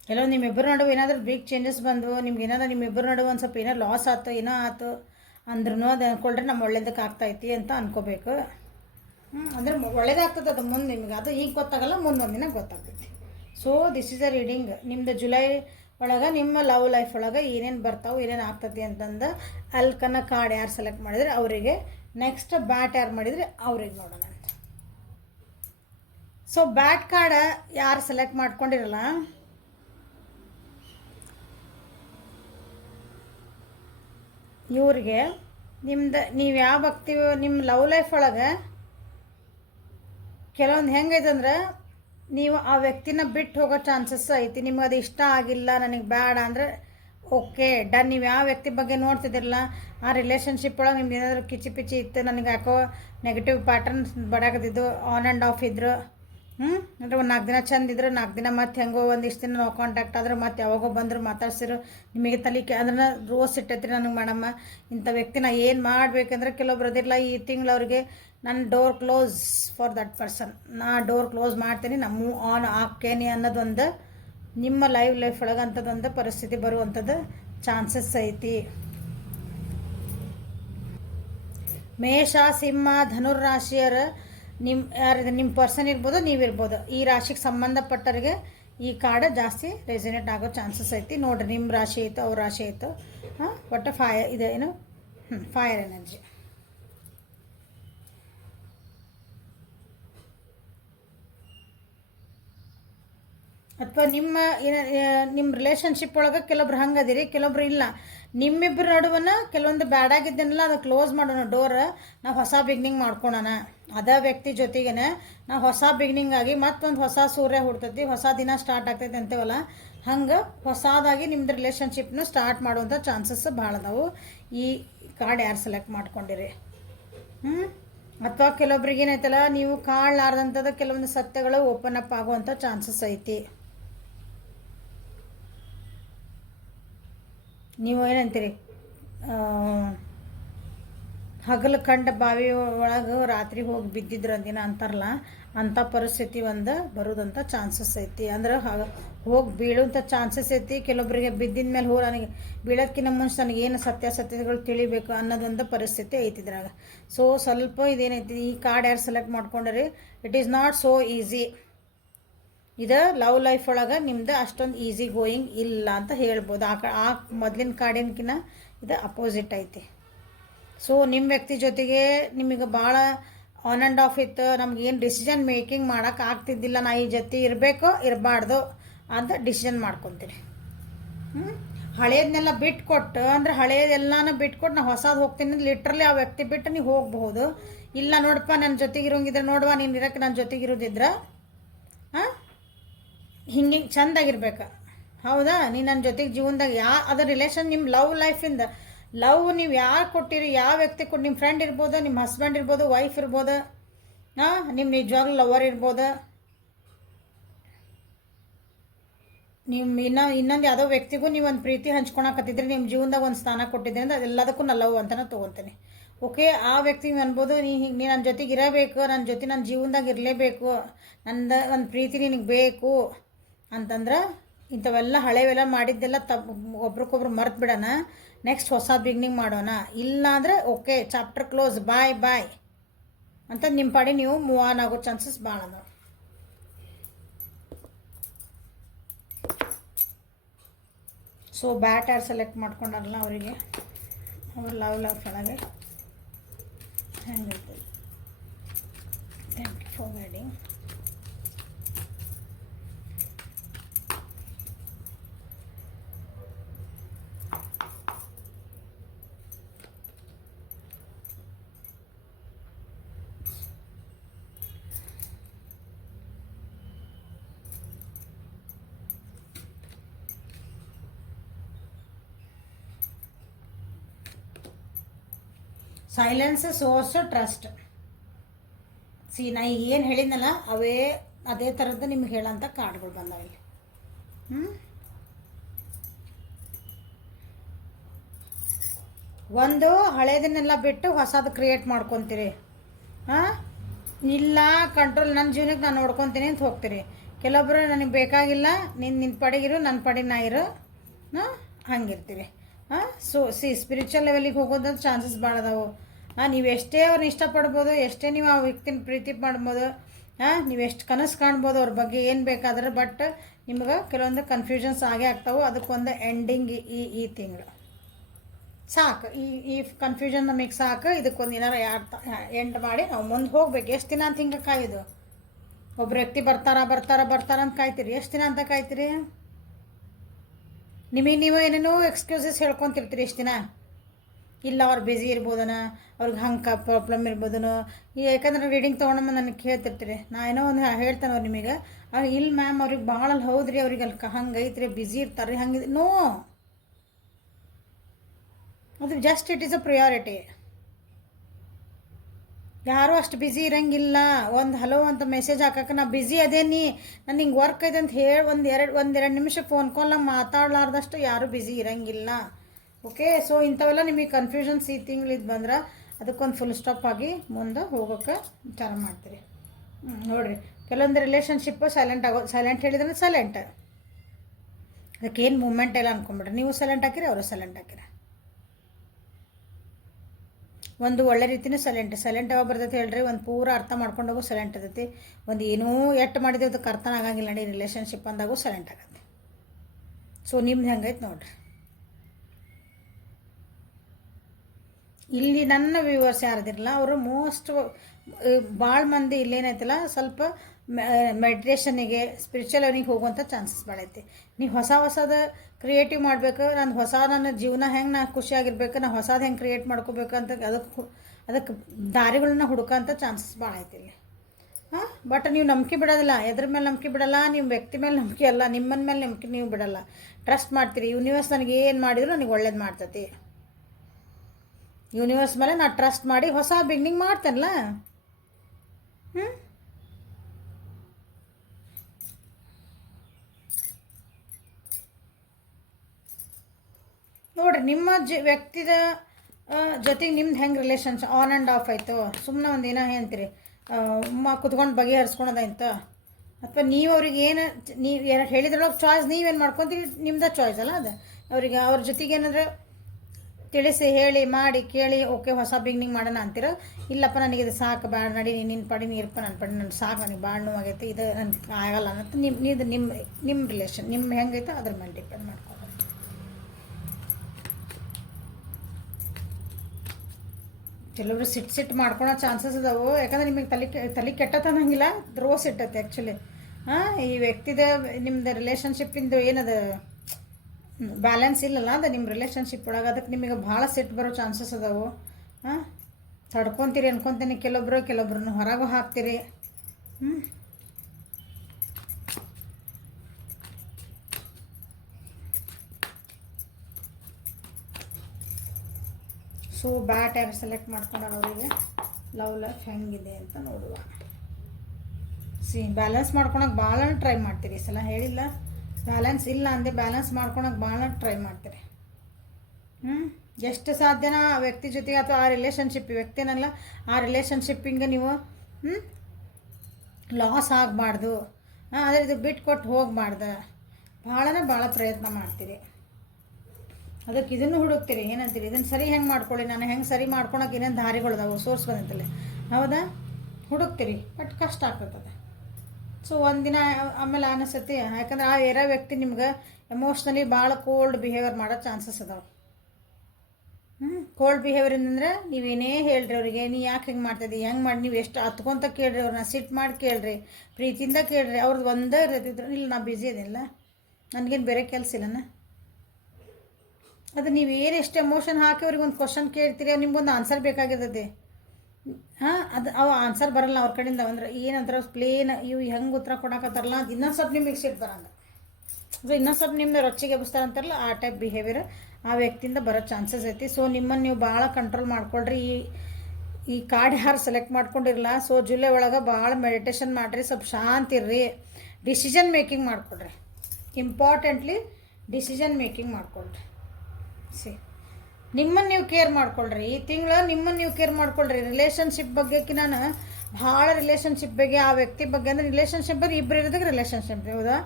ಕೆಲವೊಂದು ನಿಮ್ಮಿಬ್ಬರ ನಡುವೆ ಏನಾದರೂ ಬಿಗ್ ಚೇಂಜಸ್ ಬಂದು ನಿಮ್ಗೆ ಏನಾದ್ರು ನಿಮ್ಮಿಬ್ಬರ ನಡುವೆ ಒಂದು ಸ್ವಲ್ಪ ಏನೋ ಲಾಸ್ ಆಯ್ತು ಏನೋ ಆಯ್ತು ಅಂದ್ರೂ ಅದು ಅಂದ್ಕೊಳ್ರೆ ನಮ್ಮ ಒಳ್ಳೇದಕ್ಕೆ ಆಗ್ತೈತಿ ಅಂತ ಅನ್ಕೋಬೇಕು. ಅಂದರೆ ಒಳ್ಳೇದಾಗ್ತದೆ ಅದು ಮುಂದೆ ನಿಮ್ಗೆ. ಅದು ಈಗ ಗೊತ್ತಾಗಲ್ಲ, ಮುಂದೊಂದು ದಿನ ಗೊತ್ತಾಗ್ತೈತಿ. So this is a reading. ನಿಮ್ಮದು ಜುಲೈ ಒಳಗೆ ನಿಮ್ಮ ಲವ್ ಲೈಫ್ ಒಳಗೆ ಏನೇನು ಬರ್ತಾವೆ, ಏನೇನು ಆಗ್ತದೆ ಅಂತಂದು ಅಲ್ಕನ್ನ ಕಾರ್ಡ್ ಯಾರು ಸೆಲೆಕ್ಟ್ ಮಾಡಿದರೆ ಅವರಿಗೆ, ನೆಕ್ಸ್ಟ್ ಬ್ಯಾಟ್ ಯಾರು ಮಾಡಿದರೆ ಅವ್ರಿಗೆ ನೋಡೋಣ ಅಂತ. ಸೊ ಬ್ಯಾಟ್ ಕಾರ್ಡ್ ಯಾರು ಸೆಲೆಕ್ಟ್ ಮಾಡ್ಕೊಂಡಿರಲ್ಲ, ಇವ್ರಿಗೆ ನಿಮ್ದು ನೀವು ಯಾವ ಭಕ್ತಿ ನಿಮ್ಮ ಲವ್ ಲೈಫ್ ಒಳಗೆ ಕೆಲವೊಂದು ಹೆಂಗೈತಂದ್ರೆ ನೀವು ಆ ವ್ಯಕ್ತಿನ ಬಿಟ್ಟು ಹೋಗೋ ಚಾನ್ಸಸ್ ಐತಿ. ನಿಮ್ಗೆ ಅದು ಇಷ್ಟ ಆಗಿಲ್ಲ, ನನಗೆ ಬೇಡ ಅಂದರೆ ಓಕೆ ಡನ್. ನೀವು ಯಾವ ವ್ಯಕ್ತಿ ಬಗ್ಗೆ ನೋಡ್ತಿದ್ದಿರಲ್ಲ ಆ ರಿಲೇಷನ್ಶಿಪ್ ಒಳಗೆ ನಿಮ್ದು ಏನಾದರೂ ಕಿಚಿ ಪಿಚಿ ಇತ್ತು, ನನಗೆ ಯಾಕೋ ನೆಗೆಟಿವ್ ಪ್ಯಾಟರ್ನ್ಸ್ ಬಡಾಕತ್ತಿದ್ದು, ಆನ್ ಆ್ಯಂಡ್ ಆಫ್ ಇದ್ರು, ಅಂದರೆ ಒಂದು 4 ದಿನ ಚಂದ ಇದ್ರು, 4 ದಿನ ಮತ್ತೆ ಹೆಂಗೋ ಒಂದಿಷ್ಟು ದಿನ ನೋ ಕಾಂಟ್ಯಾಕ್ಟ್ ಆದ್ರೆ ಮತ್ತೆ ಯಾವಾಗೋ ಬಂದರು ಮಾತಾಡ್ಸಿರು, ನಿಮಗೆ ತಲಿಕೆ ಅದನ್ನು ರೋಸ್ ಇಟ್ಟೈತ್ರಿ ನನಗೆ ಮಾಡಮ್ಮ ಇಂಥ ವ್ಯಕ್ತಿನ ಏನು ಮಾಡಬೇಕಂದ್ರೆ ಕೆಲವೊಬ್ರು ಅದಿರಲ್ಲ, ಈ ತಿಂಗಳು ಅವ್ರಿಗೆ ನನ್ನ door close for that person, ನಾ ಡೋರ್ ಕ್ಲೋಸ್ ಮಾಡ್ತೀನಿ, ನಾ ಮೂವ್ ಆನ್ ಆಕೇನಿ ಅನ್ನೋದೊಂದು ನಿಮ್ಮ ಲೈಫ್ ಒಳಗೆ ಅಂಥದ್ದೊಂದು ಪರಿಸ್ಥಿತಿ ಬರುವಂಥದ್ದು ಚಾನ್ಸಸ್ ಐತಿ. ಮೇಷ, ಸಿಂಹ, ಧನುರಾಶಿಯರ ನಿಮ್ಮ ಪರ್ಸನ್ ಇರ್ಬೋದು, ನೀವಿರ್ಬೋದು, ಈ ರಾಶಿಗೆ ಸಂಬಂಧಪಟ್ಟವ್ರಿಗೆ ಈ ಕಾರ್ಡ್ ಜಾಸ್ತಿ ರೆಸಿನೇಟ್ ಆಗೋ ಚಾನ್ಸಸ್ ಐತಿ. ನೋಡಿರಿ ನಿಮ್ಮ ರಾಶಿ ಆಯಿತು, ಅವ್ರ ರಾಶಿ ಆಯಿತು, ಒಟ್ಟು ಇದೆ ಏನು ಫೈರ್ ಎನರ್ಜಿ. ಅಥವಾ ನಿಮ್ಮ ರಿಲೇಷನ್ಶಿಪ್ ಒಳಗೆ ಕೆಲವೊಬ್ರು ಹಂಗದಿರಿ, ಕೆಲವೊಬ್ರು ಇಲ್ಲ. ನಿಮ್ಮಿಬ್ಬರ ನಡುವನ್ನ ಕೆಲವೊಂದು ಬ್ಯಾಡಾಗಿದ್ದನ್ನೆಲ್ಲ ಅದು ಕ್ಲೋಸ್ ಮಾಡೋಣ ಡೋರ್, ನಾವು ಹೊಸ ಬಿಗ್ನಿಂಗ್ ಮಾಡ್ಕೊಳೋಣ. ಅದೇ ವ್ಯಕ್ತಿ ಜೊತೆಗೇನೆ ನಾವು ಹೊಸ ಬಿಗ್ನಿಂಗ್ ಆಗಿ ಮತ್ತೊಂದು ಹೊಸ ಸೂರ್ಯ ಹುಡ್ತೈತಿ, ಹೊಸ ದಿನ ಸ್ಟಾರ್ಟ್ ಆಗ್ತೈತಿ ಅಂತೇವಲ್ಲ, ಹಂಗೆ ಹೊಸದಾಗಿ ನಿಮ್ದು ರಿಲೇಷನ್ಶಿಪ್ನ ಸ್ಟಾರ್ಟ್ ಮಾಡುವಂಥ ಚಾನ್ಸಸ್ ಭಾಳ ಅದಾವು. ಈ ಕಾರ್ಡ್ ಯಾರು ಸೆಲೆಕ್ಟ್ ಮಾಡ್ಕೊಂಡಿರಿ. ಅಥವಾ ಕೆಲವೊಬ್ರಿಗೆ ಏನೈತಲ್ಲ, ನೀವು ಕಾಣಲಾರ್ದಂಥದ್ದು ಕೆಲವೊಂದು ಸತ್ಯಗಳು ಓಪನ್ ಅಪ್ ಆಗುವಂಥ ಚಾನ್ಸಸ್ ಐತಿ. ನೀವು ಏನಂತೀರಿ, ಹಗಲು ಕಂಡ ಬಾವಿ ಒಳಗೆ ರಾತ್ರಿ ಹೋಗಿ ಬಿದ್ದಿದ್ರು ಅಂದಿನ ಅಂತಾರಲ್ಲ, ಅಂಥ ಪರಿಸ್ಥಿತಿ ಒಂದು ಬರೋದಂಥ ಚಾನ್ಸಸ್ ಐತಿ. ಅಂದ್ರೆ ಹೋಗಿ ಬೀಳುವಂಥ ಚಾನ್ಸಸ್ ಐತಿ. ಕೆಲವೊಬ್ಬರಿಗೆ ಬಿದ್ದಿದ ಮೇಲೆ ನನಗೆ ಬೀಳೋದಕ್ಕಿಂತ ಮುಂಚೆ ನನಗೆ ಏನು ಸತ್ಯಾಸತ್ಯತೆಗಳು ತಿಳಿಬೇಕು ಅನ್ನೋದೊಂದು ಪರಿಸ್ಥಿತಿ ಐತಿದ್ರಾಗ. ಸೊ ಸ್ವಲ್ಪ ಇದೇನೈತಿ, ಈ ಕಾರ್ಡ್ ಯಾರು ಸೆಲೆಕ್ಟ್ ಮಾಡ್ಕೊಂಡ್ರಿ, it is not so easy. ಇದು ಲವ್ ಲೈಫ್ ಒಳಗೆ ನಿಮ್ದು ಅಷ್ಟೊಂದು ಈಸಿ ಗೋಯಿಂಗ್ ಇಲ್ಲ ಅಂತ ಹೇಳ್ಬೋದು. ಆ ಮೊದಲಿನ ಕಾರ್ಡಿನಕಿನ್ನ ಇದು ಅಪೋಸಿಟ್ ಐತಿ. ಸೊ ನಿಮ್ಮ ವ್ಯಕ್ತಿ ಜೊತೆಗೆ ನಿಮಗೆ ಭಾಳ ಆನ್ ಆ್ಯಂಡ್ ಆಫ್ ಇತ್ತು, ನಮಗೇನು ಡಿಸಿಷನ್ ಮೇಕಿಂಗ್ ಮಾಡೋಕೆ ಆಗ್ತಿದ್ದಿಲ್ಲ, ನಾ ಈ ಜೊತೆ ಇರಬೇಕೋ ಇರಬಾರ್ದು ಅಂತ ಡಿಸಿಷನ್ ಮಾಡ್ಕೊತೀರಿ. ಹಳೇದನ್ನೆಲ್ಲ ಬಿಟ್ಕೊಟ್ಟು ಅಂದ್ರೆ ಹಳೇದೆಲ್ಲನೂ ಬಿಟ್ಕೊಟ್ಟು ನಾ ಹೊಸದು ಹೋಗ್ತೀನಿ ಲಿಟ್ರಲಿ ಆ ವ್ಯಕ್ತಿ ಬಿಟ್ಟು ನೀವು ಹೋಗ್ಬಹುದು. ಇಲ್ಲ ನೋಡಪ್ಪ ನನ್ನ ಜೊತೆಗಿರೋಂಗಿದ್ರೆ ನೋಡುವ ನೀನು ಇರೋಕ್ಕೆ ನನ್ನ ಜೊತೆಗಿರೋದಿದ್ರೆ ಹಾಂ ಹಿಂಗೆ ಚೆಂದಾಗಿರ್ಬೇಕು. ಹೌದಾ? ನೀನು ನನ್ನ ಜೊತೆಗೆ ಜೀವನದಾಗ ಅದರ ರಿಲೇಷನ್ ನಿಮ್ಮ ಲವ್ ಲೈಫಿಂದ ಲವ್ ನೀವು ಯಾರು ಕೊಟ್ಟಿರಿ, ಯಾವ ವ್ಯಕ್ತಿ ಕೊಟ್ಟು, ನಿಮ್ಮ ಫ್ರೆಂಡ್ ಇರ್ಬೋದು, ನಿಮ್ಮ ಹಸ್ಬೆಂಡ್ ಇರ್ಬೋದು, ವೈಫ್ ಇರ್ಬೋದು, ನಿಮ್ಮ ನಿಜವಾಗ್ಲೂ ಲವರ್ ಇರ್ಬೋದು, ನಿಮ್ಮ ಇನ್ನೊಂದು ಯಾವುದೋ ವ್ಯಕ್ತಿಗೂ ನೀವು ಒಂದು ಪ್ರೀತಿ ಹಂಚ್ಕೊಳಕತ್ತಿದ್ರೆ ನಿಮ್ಮ ಜೀವನದಾಗ ಒಂದು ಸ್ಥಾನ ಕೊಟ್ಟಿದ್ರೆ ಅಂದ್ರೆ ಅದೆಲ್ಲದಕ್ಕೂ ನಾನು ಲವ್ ಅಂತಲೇ ತೊಗೊತೀನಿ. ಓಕೆ, ಆ ವ್ಯಕ್ತಿ ಅನ್ಬೋದು ನೀ ನನ್ನ ಜೊತೆಗೆ ಇರಬೇಕು, ನನ್ನ ಜೊತೆ ನನ್ನ ಜೀವನದಾಗ ಇರಲೇಬೇಕು, ನಂದು ಒಂದು ಪ್ರೀತಿ ನಿನಗೆ ಬೇಕು ಅಂತಂದ್ರೆ ಇಂಥವೆಲ್ಲ ಹಳೆವೆಲ್ಲ ಮಾಡಿದ್ದೆಲ್ಲ ಒಬ್ರಿಗೊಬ್ರು ಮರ್ತು ಬಿಡೋಣ, ನೆಕ್ಸ್ಟ್ ಹೊಸ ಬಿಗ್ನಿಂಗ್ ಮಾಡೋಣ. ಇಲ್ಲಾಂದರೆ ಓಕೆ ಚಾಪ್ಟರ್ ಕ್ಲೋಸ್, ಬಾಯ್ ಬಾಯ್ ಅಂತ ನಿಮ್ಮ ಪಾಡಿ ನೀವು ಮೂವ್ ಆನ್ ಆಗೋ ಚಾನ್ಸಸ್ ಭಾಳ ಅದಾವ. ಸೊ ಬ್ಯಾಟ್ ಯಾರು ಸೆಲೆಕ್ಟ್ ಮಾಡ್ಕೊಂಡಾರಲ್ಲ ಅವರಿಗೆ ಅವ್ರ ಲವ್ ಒಳಗೆ ಹೆಂಗಿರ್ತದೆ. Thank you for guiding. Silence source trust. ನಾ ಈಗ ಏನು ಹೇಳಿದ್ನಲ್ಲ ಅದೇ ಥರದ್ದು ನಿಮ್ಗೆ ಹೇಳೋಂಥ ಕಾರ್ಡ್ಗಳು ಬಂದಾವಿಲ್ಲಿ. ಒಂದು ಹಳೇದನ್ನೆಲ್ಲ ಬಿಟ್ಟು ಹೊಸದು ಕ್ರಿಯೇಟ್ ಮಾಡ್ಕೊತೀರಿ. ಇಲ್ಲ ಕಂಟ್ರೋಲ್ ನನ್ನ ಜೀವನಕ್ಕೆ ನಾನು ನೋಡ್ಕೊತೀನಿ ಅಂತ ಹೋಗ್ತೀರಿ. ಕೆಲವೊಬ್ಬರು ನನಗೆ ಬೇಕಾಗಿಲ್ಲ, ನಿನ್ನ ಪಡೆಗಿರು, ನನ್ನ ಪಡೆಗೆ ನಾ ಇರು, ಹಂಗಿರ್ತೀರಿ. ಸ್ಪಿರಿಚುವಲ್ ಲೆವೆಲಿಗೆ ಹೋಗೋದು ಚಾನ್ಸಸ್ ಭಾಳ ಅದಾವು. ನೀವು ಎಷ್ಟೇ ಅವ್ರನ್ನ ಇಷ್ಟಪಡ್ಬೋದು, ಎಷ್ಟೇ ನೀವು ಆ ವ್ಯಕ್ತಿನ ಪ್ರೀತಿ ಮಾಡ್ಬೋದು, ನೀವು ಎಷ್ಟು ಕನಸು ಕಾಣ್ಬೋದು ಅವ್ರ ಬಗ್ಗೆ ಏನು ಬೇಕಾದ್ರೆ, ಬಟ್ ನಿಮ್ಗೆ ಕೆಲವೊಂದು ಕನ್ಫ್ಯೂಷನ್ಸ್ ಆಗೇ ಆಗ್ತಾವೆ. ಅದಕ್ಕೊಂದು ಎಂಡಿಂಗ್ ಈ ತಿಂಗಳು ಸಾಕು. ಈ ಕನ್ಫ್ಯೂಷನ್ ನಮಗೆ ಸಾಕು. ಇದಕ್ಕೊಂದು ಏನಾರು ಎಂಡ್ ಮಾಡಿ ನಾವು ಮುಂದೆ ಹೋಗ್ಬೇಕು. ಎಷ್ಟು ದಿನ ಅಂತ ಹಿಂಗೆ ಕಾಯೋದು? ಒಬ್ಬರು ವ್ಯಕ್ತಿ ಬರ್ತಾರ ಅಂತ ಕಾಯ್ತೀರಿ. ಎಷ್ಟು ದಿನ ಅಂತ ಕಾಯ್ತೀರಿ? ನಿಮಗೆ ನೀವು ಏನೇನೋ ಎಕ್ಸ್ಕ್ಯೂಸಸ್ ಹೇಳ್ಕೊತಿರ್ತೀರಿ ಎಷ್ಟು ದಿನ. ಇಲ್ಲ ಅವ್ರು ಬ್ಯುಸಿ ಇರ್ಬೋದನ, ಅವ್ರಿಗೆ ಹಂಗೆ ಪ್ರಾಬ್ಲಮ್ ಇರ್ಬೋದನೋ. ಯಾಕಂದ್ರೆ ರೀಡಿಂಗ್ ತೊಗೊಂಡಮ್ಮ ನನಗೆ ಕೇಳ್ತಿರ್ತೀರಿ. ನಾ ಏನೋ ಒಂದು ಹೇಳ್ತಾನೆ ಅವ್ರು ನಿಮಗೆ, ಇಲ್ಲ ಮ್ಯಾಮ್ ಅವ್ರಿಗೆ ಭಾಳ ಹೌದ್ರಿ, ಅವ್ರಿಗೆ ಅಲ್ಲಿ ಹಂಗೆ ಐತ್ರಿ, ಬ್ಯುಸಿ ಇರ್ತಾರೆ ರೀ, ಹಂಗಿದೆ. ನೋ, ಅದು just it is a priority. ಯಾರೂ ಅಷ್ಟು ಬ್ಯುಸಿ ಇರೋಂಗಿಲ್ಲ. ಒಂದು ಹಲೋ ಅಂತ ಮೆಸೇಜ್ ಹಾಕಕ್ಕೆ ನಾ ಬ್ಯುಸಿ ಅದೇನಿ, ನಾನು ಹಿಂಗೆ ವರ್ಕ್ ಐತೆ ಅಂತ ಹೇಳಿ ಒಂದೆರಡು ನಿಮಿಷ ಫೋನ್ ಕಾಲ್ನಾಗ ಮಾತಾಡಲಾರ್ದಷ್ಟು ಯಾರೂ ಬ್ಯುಸಿ ಇರೋಂಗಿಲ್ಲ. ಓಕೆ, ಸೊ ಇಂಥವೆಲ್ಲ ನಿಮಗೆ ಕನ್ಫ್ಯೂಷನ್ಸ್ ಈ ತಿಂಗಳಿದ್ದು ಬಂದ್ರೆ ಅದಕ್ಕೊಂದು ಫುಲ್ ಸ್ಟಾಪ್ ಆಗಿ ಮುಂದೆ ಹೋಗೋಕ್ಕೆ ವಿಚಾರ ಮಾಡ್ತೀರಿ. ನೋಡಿರಿ, ಕೆಲವೊಂದು ರಿಲೇಷನ್ಶಿಪ್ಪು ಸೈಲೆಂಟ್ ಹೇಳಿದ್ರೆ ಸೈಲೆಂಟ್, ಅದಕ್ಕೇನು ಮೂಮೆಂಟ್ ಇಲ್ಲ ಅಂದ್ಕೊಂಬಿಡ್ರಿ. ನೀವು ಸೈಲೆಂಟ್ ಹಾಕಿರಿ, ಅವರು ಸೈಲೆಂಟ್ ಹಾಕಿರಿ. ಒಂದು ಒಳ್ಳೆ ರೀತಿಯೂ ಸೈಲೆಂಟ್ ಯಾವಾಗ ಬರ್ತೈತೆ ಹೇಳ್ರಿ, ಒಂದು ಪೂರ ಅರ್ಥ ಮಾಡ್ಕೊಂಡು ಹೋಗೋ ಸೈಲೆಂಟ್ ಇರ್ತೈತಿ. ಒಂದು ಏನೂ ಎಟ್ಟು ಮಾಡಿದ್ರೆ ಅದಕ್ಕೆ ಅರ್ಥನ ಆಗಂಗಿಲ್ಲ ನೋಡಿ, ರಿಲೇಷನ್ಶಿಪ್ ಅಂದಾಗೂ ಸೈಲೆಂಟ್ ಆಗತ್ತೆ. ಸೊ ನಿಮ್ದು ಹೆಂಗೈತೆ ನೋಡ್ರಿ. ಇಲ್ಲಿ ನನ್ನ ವ್ಯೂವರ್ಸ್ ಯಾರದಿರಲ್ಲ ಅವರು ಮೋಸ್ಟ್ ಭಾಳ ಮಂದಿ ಇಲ್ಲೇನೈತಲ್ಲ ಸ್ವಲ್ಪ ಮೆಡಿಟೇಷನಿಗೆ ಸ್ಪಿರಿಚುವಲ್ ಅವನಿಗೆ ಹೋಗುವಂಥ ಚಾನ್ಸಸ್ ಭಾಳ ಐತಿ. ನೀವು ಹೊಸದು ಕ್ರಿಯೇಟಿವ್ ಮಾಡಬೇಕು. ನನ್ನ ಜೀವನ ಹೆಂಗೆ ನಾ ಖುಷಿಯಾಗಿರ್ಬೇಕು, ನಾ ಹೊಸದು ಹೆಂಗೆ ಕ್ರಿಯೇಟ್ ಮಾಡ್ಕೋಬೇಕು ಅಂತ ಅದಕ್ಕೆ ದಾರಿಗಳನ್ನ ಹುಡುಕೋಂಥ ಚಾನ್ಸಸ್ ಭಾಳ ಐತಿ ಇಲ್ಲಿ. ಬಟ್ ನೀವು ನಂಬಿಕೆ ಬಿಡೋದಿಲ್ಲ, ಎದ್ರ ಮೇಲೆ ನಂಬಿಕೆ ಬಿಡಲ್ಲ, ನಿಮ್ಮ ವ್ಯಕ್ತಿ ಮೇಲೆ ನಂಬಿಕೆ ಅಲ್ಲ, ನಿಮ್ಮನ ಮೇಲೆ ನಂಬಿಕೆ ನೀವು ಬಿಡಲ್ಲ, ಟ್ರಸ್ಟ್ ಮಾಡ್ತೀರಿ. ಯೂನಿವರ್ಸ್ ನನಗೆ ಏನು ಮಾಡಿದ್ರು ನನಗೆ ಒಳ್ಳೇದು ಮಾಡ್ತೈತಿ. ಯೂನಿವರ್ಸ್ ಮೇಲೆ ನಾ ಟ್ರಸ್ಟ್ ಮಾಡಿ ಹೊಸ ಬಿಗ್ನಿಂಗ್ ಮಾಡ್ತೇನಲ್ಲ. ನೋಡಿರಿ, ನಿಮ್ಮ ವ್ಯಕ್ತಿದ ಜೊತೆಗೆ ನಿಮ್ದು ಹೆಂಗೆ ರಿಲೇಷನ್ಸ್ ಆನ್ ಆ್ಯಂಡ್ ಆಫ್ ಆಯಿತು, ಸುಮ್ಮನೆ ಒಂದು ಏನೋ ಹೇಳ್ತೀರಿ ಕುತ್ಕೊಂಡು ಬಗೆಹರಿಸ್ಕೊಳೋದಾಯ್ತ, ಅಥವಾ ನೀವು ಅವ್ರಿಗೆ ನೀವು ಏನು ಹೇಳಿದ್ರೊಳಗೆ ಚಾಯ್ಸ್ ನೀವೇನು ಮಾಡ್ಕೊತೀರಿ, ನಿಮ್ದು ಚಾಯ್ಸ್ ಅಲ್ಲ ಅದು. ಅವ್ರಿಗೆ ಅವ್ರ ಜೊತೆಗೆ ಏನಾದರೂ ತಿಳಿಸಿ ಹೇಳಿ ಮಾಡಿ ಕೇಳಿ ಓಕೆ ಹೊಸ ಬಿಗ್ನಿಂಗ್ ಮಾಡೋಣ ಅಂತೀರ. ಇಲ್ಲಪ್ಪ ನನಗೆ ಇದು ಸಾಕು, ಬ್ಯಾಡ ನಡಿ, ನಿನ್ನ ಪಡಿ ನೀರಪ್ಪ, ನನ್ನ ಪಡಿ ನನ್ನ ಸಾಕು, ನನಗೆ ಭಾಳ ನೋವಾಗೈತೆ, ಇದು ನನಗೆ ಆಗಲ್ಲ ಅನ್ನೋದು ನಿಮ್ಮ ರಿಲೇಷನ್ ನಿಮ್ಮ ಹೆಂಗೈತೆ ಅದ್ರ ಮೇಲೆ ಡಿಪೆಂಡ್ ಮಾಡ್ಕೊಳ್ಳಿ. ಕೆಲವರು ಸಿಟ್ಟು ಮಾಡ್ಕೊಳೋ ಚಾನ್ಸಸ್ ಅದಾವು. ಯಾಕಂದ್ರೆ ನಿಮಗೆ ತಲೆ ಕೆಟ್ಟತ್ತ ಅನ್ನಂಗಿಲ್ಲ, ರೋಸ್ ಇಟ್ಟತ್ತೆ ಆ್ಯಕ್ಚುಲಿ. ಈ ವ್ಯಕ್ತಿದ ನಿಮ್ಮದು ರಿಲೇಷನ್ಶಿಪ್ಪಿಂದು ಏನದು ಬ್ಯಾಲೆನ್ಸ್ ಇಲ್ಲಲ್ಲ ಅದು ನಿಮ್ಮ ರಿಲೇಷನ್ಶಿಪ್ ಒಳಗೆ. ಅದಕ್ಕೆ ನಿಮಗೆ ಭಾಳ ಸಿಟ್ಟು ಬರೋ ಚಾನ್ಸಸ್ ಅದಾವು. ಹಾಂ, ತಡ್ಕೊತೀರಿ ಅನ್ಕೊತೀನಿ. ಕೆಲವೊಬ್ರನ್ನ ಹೊರಗೂ ಹಾಕ್ತೀರಿ. ಸೊ ಬ್ಯಾಟ್ ಯಾರು ಸೆಲೆಕ್ಟ್ ಮಾಡ್ಕೊಂಡಾಗ ಅವರಿಗೆ ಲವ್ ಲೈಫ್ ಹೆಂಗಿದೆ ಅಂತ ನೋಡುವ. ಬ್ಯಾಲೆನ್ಸ್ ಮಾಡ್ಕೊಳಕ್ಕೆ ಭಾಳ ಟ್ರೈ ಮಾಡ್ತೀರಿ. ಈ ಸಲ ಹೇಳಿಲ್ಲ ಬ್ಯಾಲೆನ್ಸ್ ಇಲ್ಲ ಅಂದೆ, ಬ್ಯಾಲೆನ್ಸ್ ಮಾಡ್ಕೊಳಕ್ಕೆ ಭಾಳ ಟ್ರೈ ಮಾಡ್ತೀರಿ. ಎಷ್ಟು ಸಾಧ್ಯನ ಆ ವ್ಯಕ್ತಿ ಜೊತೆಗೆ ಅಥವಾ ಆ ರಿಲೇಷನ್ಶಿಪ್, ವ್ಯಕ್ತಿನಲ್ಲ ಆ ರಿಲೇಷನ್ಶಿಪ್ಪಿಂಗೆ ನೀವು ಲಾಸ್ ಆಗಬಾರ್ದು, ಆದರೆ ಇದು ಬಿಟ್ಟು ಕೊಟ್ಟು ಹೋಗಬಾರ್ದು. ಭಾಳ ಪ್ರಯತ್ನ ಮಾಡ್ತೀರಿ. ಅದಕ್ಕೆ ಇದನ್ನು ಹುಡುಕ್ತೀರಿ. ಏನಂತೀರಿ, ಇದನ್ನು ಸರಿ ಹೆಂಗೆ ಮಾಡ್ಕೊಳ್ಳಿ, ನಾನು ಹೆಂಗೆ ಸರಿ ಮಾಡ್ಕೊಳಕ್ಕೆ ಏನೇನು ದಾರಿಗಳದಾವು, ಸೋರ್ಸ್ ಬಂದಿತ್ತಲ್ಲ, ಹೌದಾ, ಹುಡುಕ್ತೀರಿ. ಬಟ್ ಕಷ್ಟ ಆಗ್ತದೆ. ಸೊ ಒಂದಿನ ಆಮೇಲೆ ಅನಿಸ್ತತಿ, ಯಾಕಂದ್ರೆ ಆ ಬೇರೆ ವ್ಯಕ್ತಿ ನಿಮ್ಗೆ ಎಮೋಷ್ನಲಿ ಭಾಳ ಕೋಲ್ಡ್ ಬಿಹೇವಿಯರ್ ಮಾಡೋ ಚಾನ್ಸಸ್ ಅದಾವೆ. ಕೋಲ್ಡ್ ಬಿಹೇವಿಯರ್ ಅಂದರೆ ನೀವೇನೇ ಹೇಳ್ರಿ ಅವರಿಗೆ, ನೀ ಯಾಕೆ ಹೆಂಗೆ ಮಾಡ್ತಿದ್ದಿ, ಹೆಂಗೆ ಮಾಡಿ, ನೀವು ಎಷ್ಟು ಹತ್ಕೊಂತ ಕೇಳ್ರಿ, ಅವ್ರನ್ನ ಸಿಟ್ಟು ಮಾಡಿ ಕೇಳ್ರಿ, ಪ್ರೀತಿಯಿಂದ ಕೇಳ್ರಿ. ಅವ್ರದ್ದು ಒಂದೇ ಇರ್ತಿದ್ರು, ಇಲ್ಲ ನಾ ಬ್ಯುಸಿ ಅದಿಲ್ಲ, ನನಗೇನು ಬೇರೆ ಕೆಲಸ ಇಲ್ಲನ. ಅದು ನೀವೇನು ಎಷ್ಟು ಎಮೋಷನ್ ಹಾಕಿ ಅವ್ರಿಗೆ ಒಂದು ಕ್ವಶನ್ ಕೇಳ್ತೀರಿ, ನಿಮ್ಗೊಂದು ಆನ್ಸರ್ ಬೇಕಾಗಿರ್ತದೆ. ಅದು ಅವು ಆನ್ಸರ್ ಬರಲ್ಲ ಅವ್ರ ಕಡೆಯಿಂದ. ಅಂದ್ರೆ ಏನಂತಾರೆ ಪ್ಲೇನ್, ಇವು ಹೆಂಗೆ ಉತ್ತರ ಕೊಡಕತ್ತಾರಲ್ಲ, ಅದು ಇನ್ನೊಂದು ಸ್ವಲ್ಪ ನಿಮಗೆ ಸಿಟ್ಟು ಬರೋಂಗ, ಇನ್ನೊಂದು ಸ್ವಲ್ಪ ನಿಮ್ಮನ್ನ ರೊಚ್ಚಿಗೆ ಎಬ್ಬಿಸ್ತಾರಂತಾರಲ್ಲ, ಆ ಟೈಪ್ ಬಿಹೇವಿಯರ್ ಆ ವ್ಯಕ್ತಿಯಿಂದ ಬರೋ ಚಾನ್ಸಸ್ ಐತಿ. ಸೊ ನಿಮ್ಮನ್ನು ನೀವು ಭಾಳ ಕಂಟ್ರೋಲ್ ಮಾಡ್ಕೊಳ್ರಿ. ಈ ಕಾರ್ಡ್ ಯಾರು ಸೆಲೆಕ್ಟ್ ಮಾಡ್ಕೊಂಡಿರಲ್ಲ, ಸೊ ಜುಲೈ ಒಳಗೆ ಭಾಳ ಮೆಡಿಟೇಷನ್ ಮಾಡಿರಿ, ಸ್ವಲ್ಪ ಶಾಂತಿ ಇರ್ರಿ, ಡಿಸಿಷನ್ ಮೇಕಿಂಗ್ ಮಾಡ್ಕೊಳ್ರಿ. ಇಂಪಾರ್ಟೆಂಟ್ಲಿ ಡಿಸಿಷನ್ ಮೇಕಿಂಗ್ ಮಾಡ್ಕೊಳ್ರಿ. ನಿಮ್ಮನ್ನು ನೀವು ಕೇರ್ ಮಾಡ್ಕೊಳ್ರಿ. ಈ ತಿಂಗಳು ನಿಮ್ಮನ್ನು ನೀವು ಕೇರ್ ಮಾಡ್ಕೊಳ್ರಿ. ರಿಲೇಷನ್ಶಿಪ್ ಬಗ್ಗೆಕ್ಕೆ ನಾನು ಭಾಳ ರಿಲೇಷನ್ಶಿಪ್ ಬಗ್ಗೆ, ಆ ವ್ಯಕ್ತಿ ಬಗ್ಗೆ, ಅಂದರೆ ರಿಲೇಷನ್ಶಿಪ್ ಬಗ್ಗೆ ಇಬ್ಬರು ಇರೋದಕ್ಕೆ ರಿಲೇಷನ್ಶಿಪ್, ಹೌದಾ,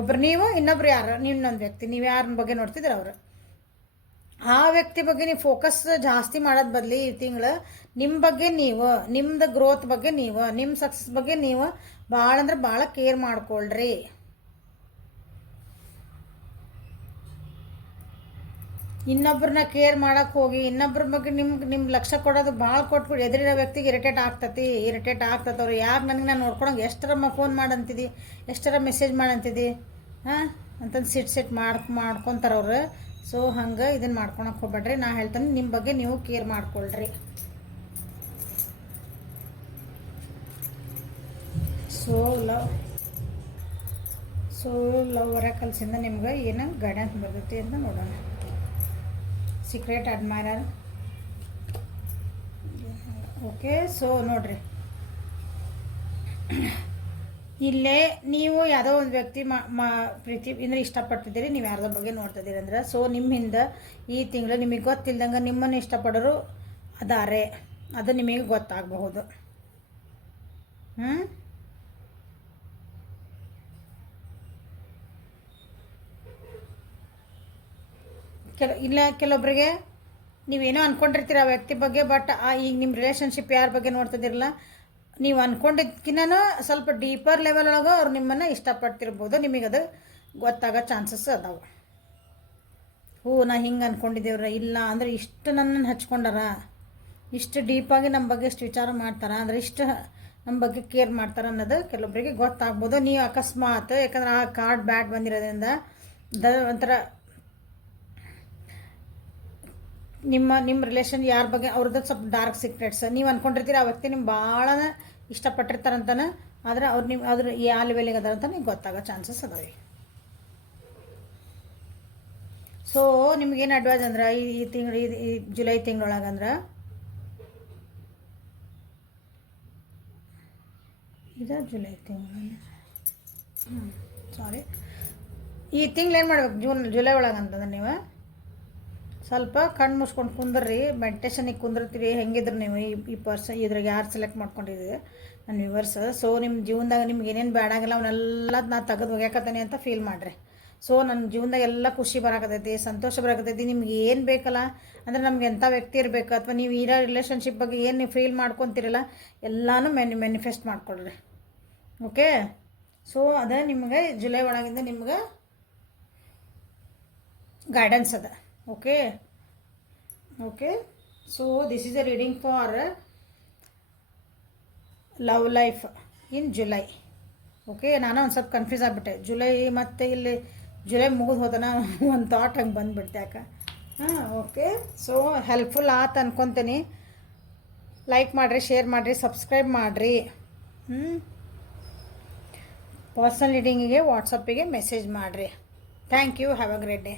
ಒಬ್ರು ನೀವು, ಇನ್ನೊಬ್ರು ಯಾರು, ಇನ್ನೊಂದು ವ್ಯಕ್ತಿ, ನೀವು ಯಾರ ಬಗ್ಗೆ ನೋಡ್ತಿದ್ರೆ ಅವರು, ಆ ವ್ಯಕ್ತಿ ಬಗ್ಗೆ ನೀವು ಫೋಕಸ್ ಜಾಸ್ತಿ ಮಾಡೋದು ಬದಲಿ ಈ ತಿಂಗಳು ನಿಮ್ಮ ಬಗ್ಗೆ ನೀವು, ನಿಮ್ಮದು ಗ್ರೋತ್ ಬಗ್ಗೆ ನೀವು, ನಿಮ್ಮ ಸಕ್ಸಸ್ ಬಗ್ಗೆ ನೀವು ಭಾಳ ಅಂದ್ರೆ ಭಾಳ ಕೇರ್ ಮಾಡ್ಕೊಳ್ರಿ. ಇನ್ನೊಬ್ರನ್ನ ಕೇರ್ ಮಾಡೋಕ್ಕೆ ಹೋಗಿ ಇನ್ನೊಬ್ರ ಬಗ್ಗೆ ನಿಮ್ಮ ಲಕ್ಷ್ಯ ಕೊಡೋದು ಭಾಳ ಕೊಟ್ಬಿಟ್ಟು ಎದುರಿರೋ ವ್ಯಕ್ತಿಗೆ ಇರಿಟೇಟ್ ಆಗ್ತತಿ. ಅವ್ರು ಯಾರು ನನಗೆ ನಾನು ನೋಡ್ಕೊಳಂಗೆ ಎಷ್ಟರಮ್ಮ ಫೋನ್ ಮಾಡಂತಿದ್ದಿ, ಎಷ್ಟರ ಮೆಸೇಜ್ ಮಾಡಂತಿದ್ದಿ ಅಂತಂದು ಸಿಟ್ ಮಾಡ್ಕೊತಾರೆ ಅವರು. ಸೊ ಹಂಗೆ ಇದನ್ನು ಮಾಡ್ಕೊಳಕ್ಕೆ ಹೋಗ್ಬೇಡ್ರಿ. ನಾ ಹೇಳ್ತೇನೆ, ನಿಮ್ಮ ಬಗ್ಗೆ ನೀವು ಕೇರ್ ಮಾಡ್ಕೊಳ್ರಿ. ಸೊ ಲವ್ ಒರಾಕಲ್ಸಿಂದ ನಿಮ್ಗೆ ಏನು ಗೈಡೆನ್ಸ್ ಬರ್ತೈತಿ ಅಂತ ನೋಡೋಣ. Secret admirer. ಓಕೆ, ಸೊ ನೋಡ್ರಿ, ಇಲ್ಲೇ ನೀವು ಯಾವುದೋ ಒಂದು ವ್ಯಕ್ತಿ ಪ್ರೀತಿ ಅಂದರೆ ಇಷ್ಟಪಡ್ತಿದ್ದೀರಿ, ನೀವು ಯಾರ್ದೋ ಬಗ್ಗೆ ನೋಡ್ತಿದ್ದೀರಿ ಅಂದ್ರೆ, ಸೊ ನಿಮ್ಮ ಹಿಂದೆ ಈ ತಿಂಗಳು ನಿಮಗೆ ಗೊತ್ತಿಲ್ದಂಗೆ ನಿಮ್ಮನ್ನು ಇಷ್ಟಪಡೋರು ಅದಾರೆ, ಅದು ನಿಮಗೆ ಗೊತ್ತಾಗಬಹುದು. ಕೆಲವೊಬ್ಬರಿಗೆ ನೀವೇನೋ ಅಂದ್ಕೊಂಡಿರ್ತೀರ ಆ ವ್ಯಕ್ತಿ ಬಗ್ಗೆ, ಬಟ್ ಈಗ ನಿಮ್ಮ ರಿಲೇಷನ್ಶಿಪ್ ಯಾರ ಬಗ್ಗೆ ನೋಡ್ತಿದ್ದಿರಲ್ಲ, ನೀವು ಅಂದ್ಕೊಂಡಿದ್ದಕ್ಕಿಂತ ಸ್ವಲ್ಪ ಡೀಪರ್ ಲೆವೆಲ್ ಒಳಗೆ ಅವ್ರು ನಿಮ್ಮನ್ನು ಇಷ್ಟಪಡ್ತಿರ್ಬೋದು. ನಿಮಗದು ಗೊತ್ತಾಗೋ ಚಾನ್ಸಸ್ ಅದಾವೆ. ನಾ ಹಿಂಗೆ ಅಂದ್ಕೊಂಡಿದ್ದೇವ್ರ, ಇಲ್ಲ ಅಂದರೆ ಇಷ್ಟು ನನ್ನನ್ನು ಹಚ್ಕೊಂಡಾರ, ಇಷ್ಟು ಡೀಪಾಗಿ ನಮ್ಮ ಬಗ್ಗೆ ಇಷ್ಟು ವಿಚಾರ ಮಾಡ್ತಾರ, ಅಂದರೆ ಇಷ್ಟು ನಮ್ಮ ಬಗ್ಗೆ ಕೇರ್ ಮಾಡ್ತಾರೆ ಅನ್ನೋದು ಕೆಲವೊಬ್ಬರಿಗೆ ಗೊತ್ತಾಗ್ಬೋದು. ನೀವು ಅಕಸ್ಮಾತ್, ಯಾಕಂದ್ರೆ ಆ ಕಾರ್ಡ್ ಬ್ಯಾಟ್ ಬಂದಿರೋದ್ರಿಂದ ಒಂಥರ ನಿಮ್ಮ ರಿಲೇಷನ್ ಯಾರ ಬಗ್ಗೆ ಅವ್ರದ್ದು ಸ್ವಲ್ಪ ಡಾರ್ಕ್ ಸೀಕ್ರೆಟ್ಸ್ ನೀವು ಅಂದ್ಕೊಂಡಿರ್ತೀರ, ಆ ವ್ಯಕ್ತಿ ನಿಮ್ಗೆ ಭಾಳ ಇಷ್ಟಪಟ್ಟಿರ್ತಾರಂತಾನೆ, ಆದರೆ ಅವ್ರು ನೀವು ಅದ್ರ ಯಾವ ಲೆವೆಲಿಗೆ ಅದಾರ ಅಂತ ನಿಮ್ಗೆ ಗೊತ್ತಾಗೋ ಚಾನ್ಸಸ್ ಅದಾವೆ. ಸೊ ನಿಮ್ಗೇನು ಅಡ್ವೈಸ್ ಅಂದ್ರೆ ಈ ತಿಂಗಳು, ಈ ಜುಲೈ ತಿಂಗಳೊಳಗಂದ್ರೆ, ಇದು ಜುಲೈ ತಿಂಗಳು, ಸಾರಿ, ಈ ತಿಂಗಳು ಏನು ಮಾಡ್ಬೇಕು, ಜುಲೈ ಒಳಗಂತಂದ್ರೆ ನೀವು ಸ್ವಲ್ಪ ಕಣ್ಣು ಮುಚ್ಕೊಂಡು ಕುಂದ್ರಿ, ಮೆಡಿಟೇಷನಿಗೆ ಕುಂದಿರ್ತೀರಿ. ಹೆಂಗಿದ್ರು ನೀವು ಈ ಪರ್ಸನ್ ಇದ್ರಾಗ ಯಾರು ಸೆಲೆಕ್ಟ್ ಮಾಡ್ಕೊಂಡಿದ್ದೀವಿ ನನ್ನ ವ್ಯೂವರ್ಸ್, ಸೊ ನಿಮ್ಮ ಜೀವನದಾಗ ನಿಮ್ಗೆ ಏನೇನು ಬೇಡಾಗಿಲ್ಲ ಅವನ್ನೆಲ್ಲ ನಾ ತೆಗೆದು ಒಗ್ಯಾಕತ್ತೀನಿ ಅಂತ ಫೀಲ್ ಮಾಡಿರಿ. ಸೊ ನನ್ನ ಜೀವನದಾಗ ಎಲ್ಲ ಖುಷಿ ಬರಾಕತ್ತೈತಿ, ಸಂತೋಷ ಬರಾಕತ್ತೈತಿ. ನಿಮ್ಗೆ ಏನು ಬೇಕಲ್ಲ ಅಂದರೆ ನಮ್ಗೆ ಎಂಥ ವ್ಯಕ್ತಿ ಇರಬೇಕು, ಅಥವಾ ನೀವು ಇರೋ ರಿಲೇಷನ್ಶಿಪ್ ಬಗ್ಗೆ ಏನು ನೀವು ಫೀಲ್ ಮಾಡ್ಕೊತಿರಲ್ಲ ಎಲ್ಲನೂ ಮ್ಯಾನಿಫೆಸ್ಟ್ ಮಾಡ್ಕೊಳ್ರಿ. ಓಕೆ, ಸೊ ಅದ ನಿಮಗೆ ಜುಲೈ ಒಳಗಿಂದ ನಿಮ್ಗೆ ಗೈಡೆನ್ಸ್ ಅದ. okay, so this is a reading for love life in July. Okay, ನಾನು ಒಂದು ಸ್ವಲ್ಪ ಕನ್ಫ್ಯೂಸ್ ಆಗಿಬಿಟ್ಟೆ. ಜುಲೈ ಮತ್ತು ಇಲ್ಲಿ ಜುಲೈ ಮುಗಿದು ಹೋದನ ಒಂದು ಥಾಟ್ ಹಂಗೆ ಬಂದುಬಿಡ್ತೆ ಯಾಕೆ. ಹಾಂ ಓಕೆ. ಸೊ ಹೆಲ್ಪ್ಫುಲ್ ಆತು ಅನ್ಕೊತೀನಿ. ಲೈಕ್ ಮಾಡಿರಿ, ಶೇರ್ ಮಾಡಿರಿ, ಸಬ್ಸ್ಕ್ರೈಬ್ ಮಾಡಿರಿ. ಪರ್ಸ್ನಲ್ ರೀಡಿಂಗಿಗೆ ವಾಟ್ಸಪ್ಪಿಗೆ ಮೆಸೇಜ್ ಮಾಡಿರಿ. Thank you. Have a great day.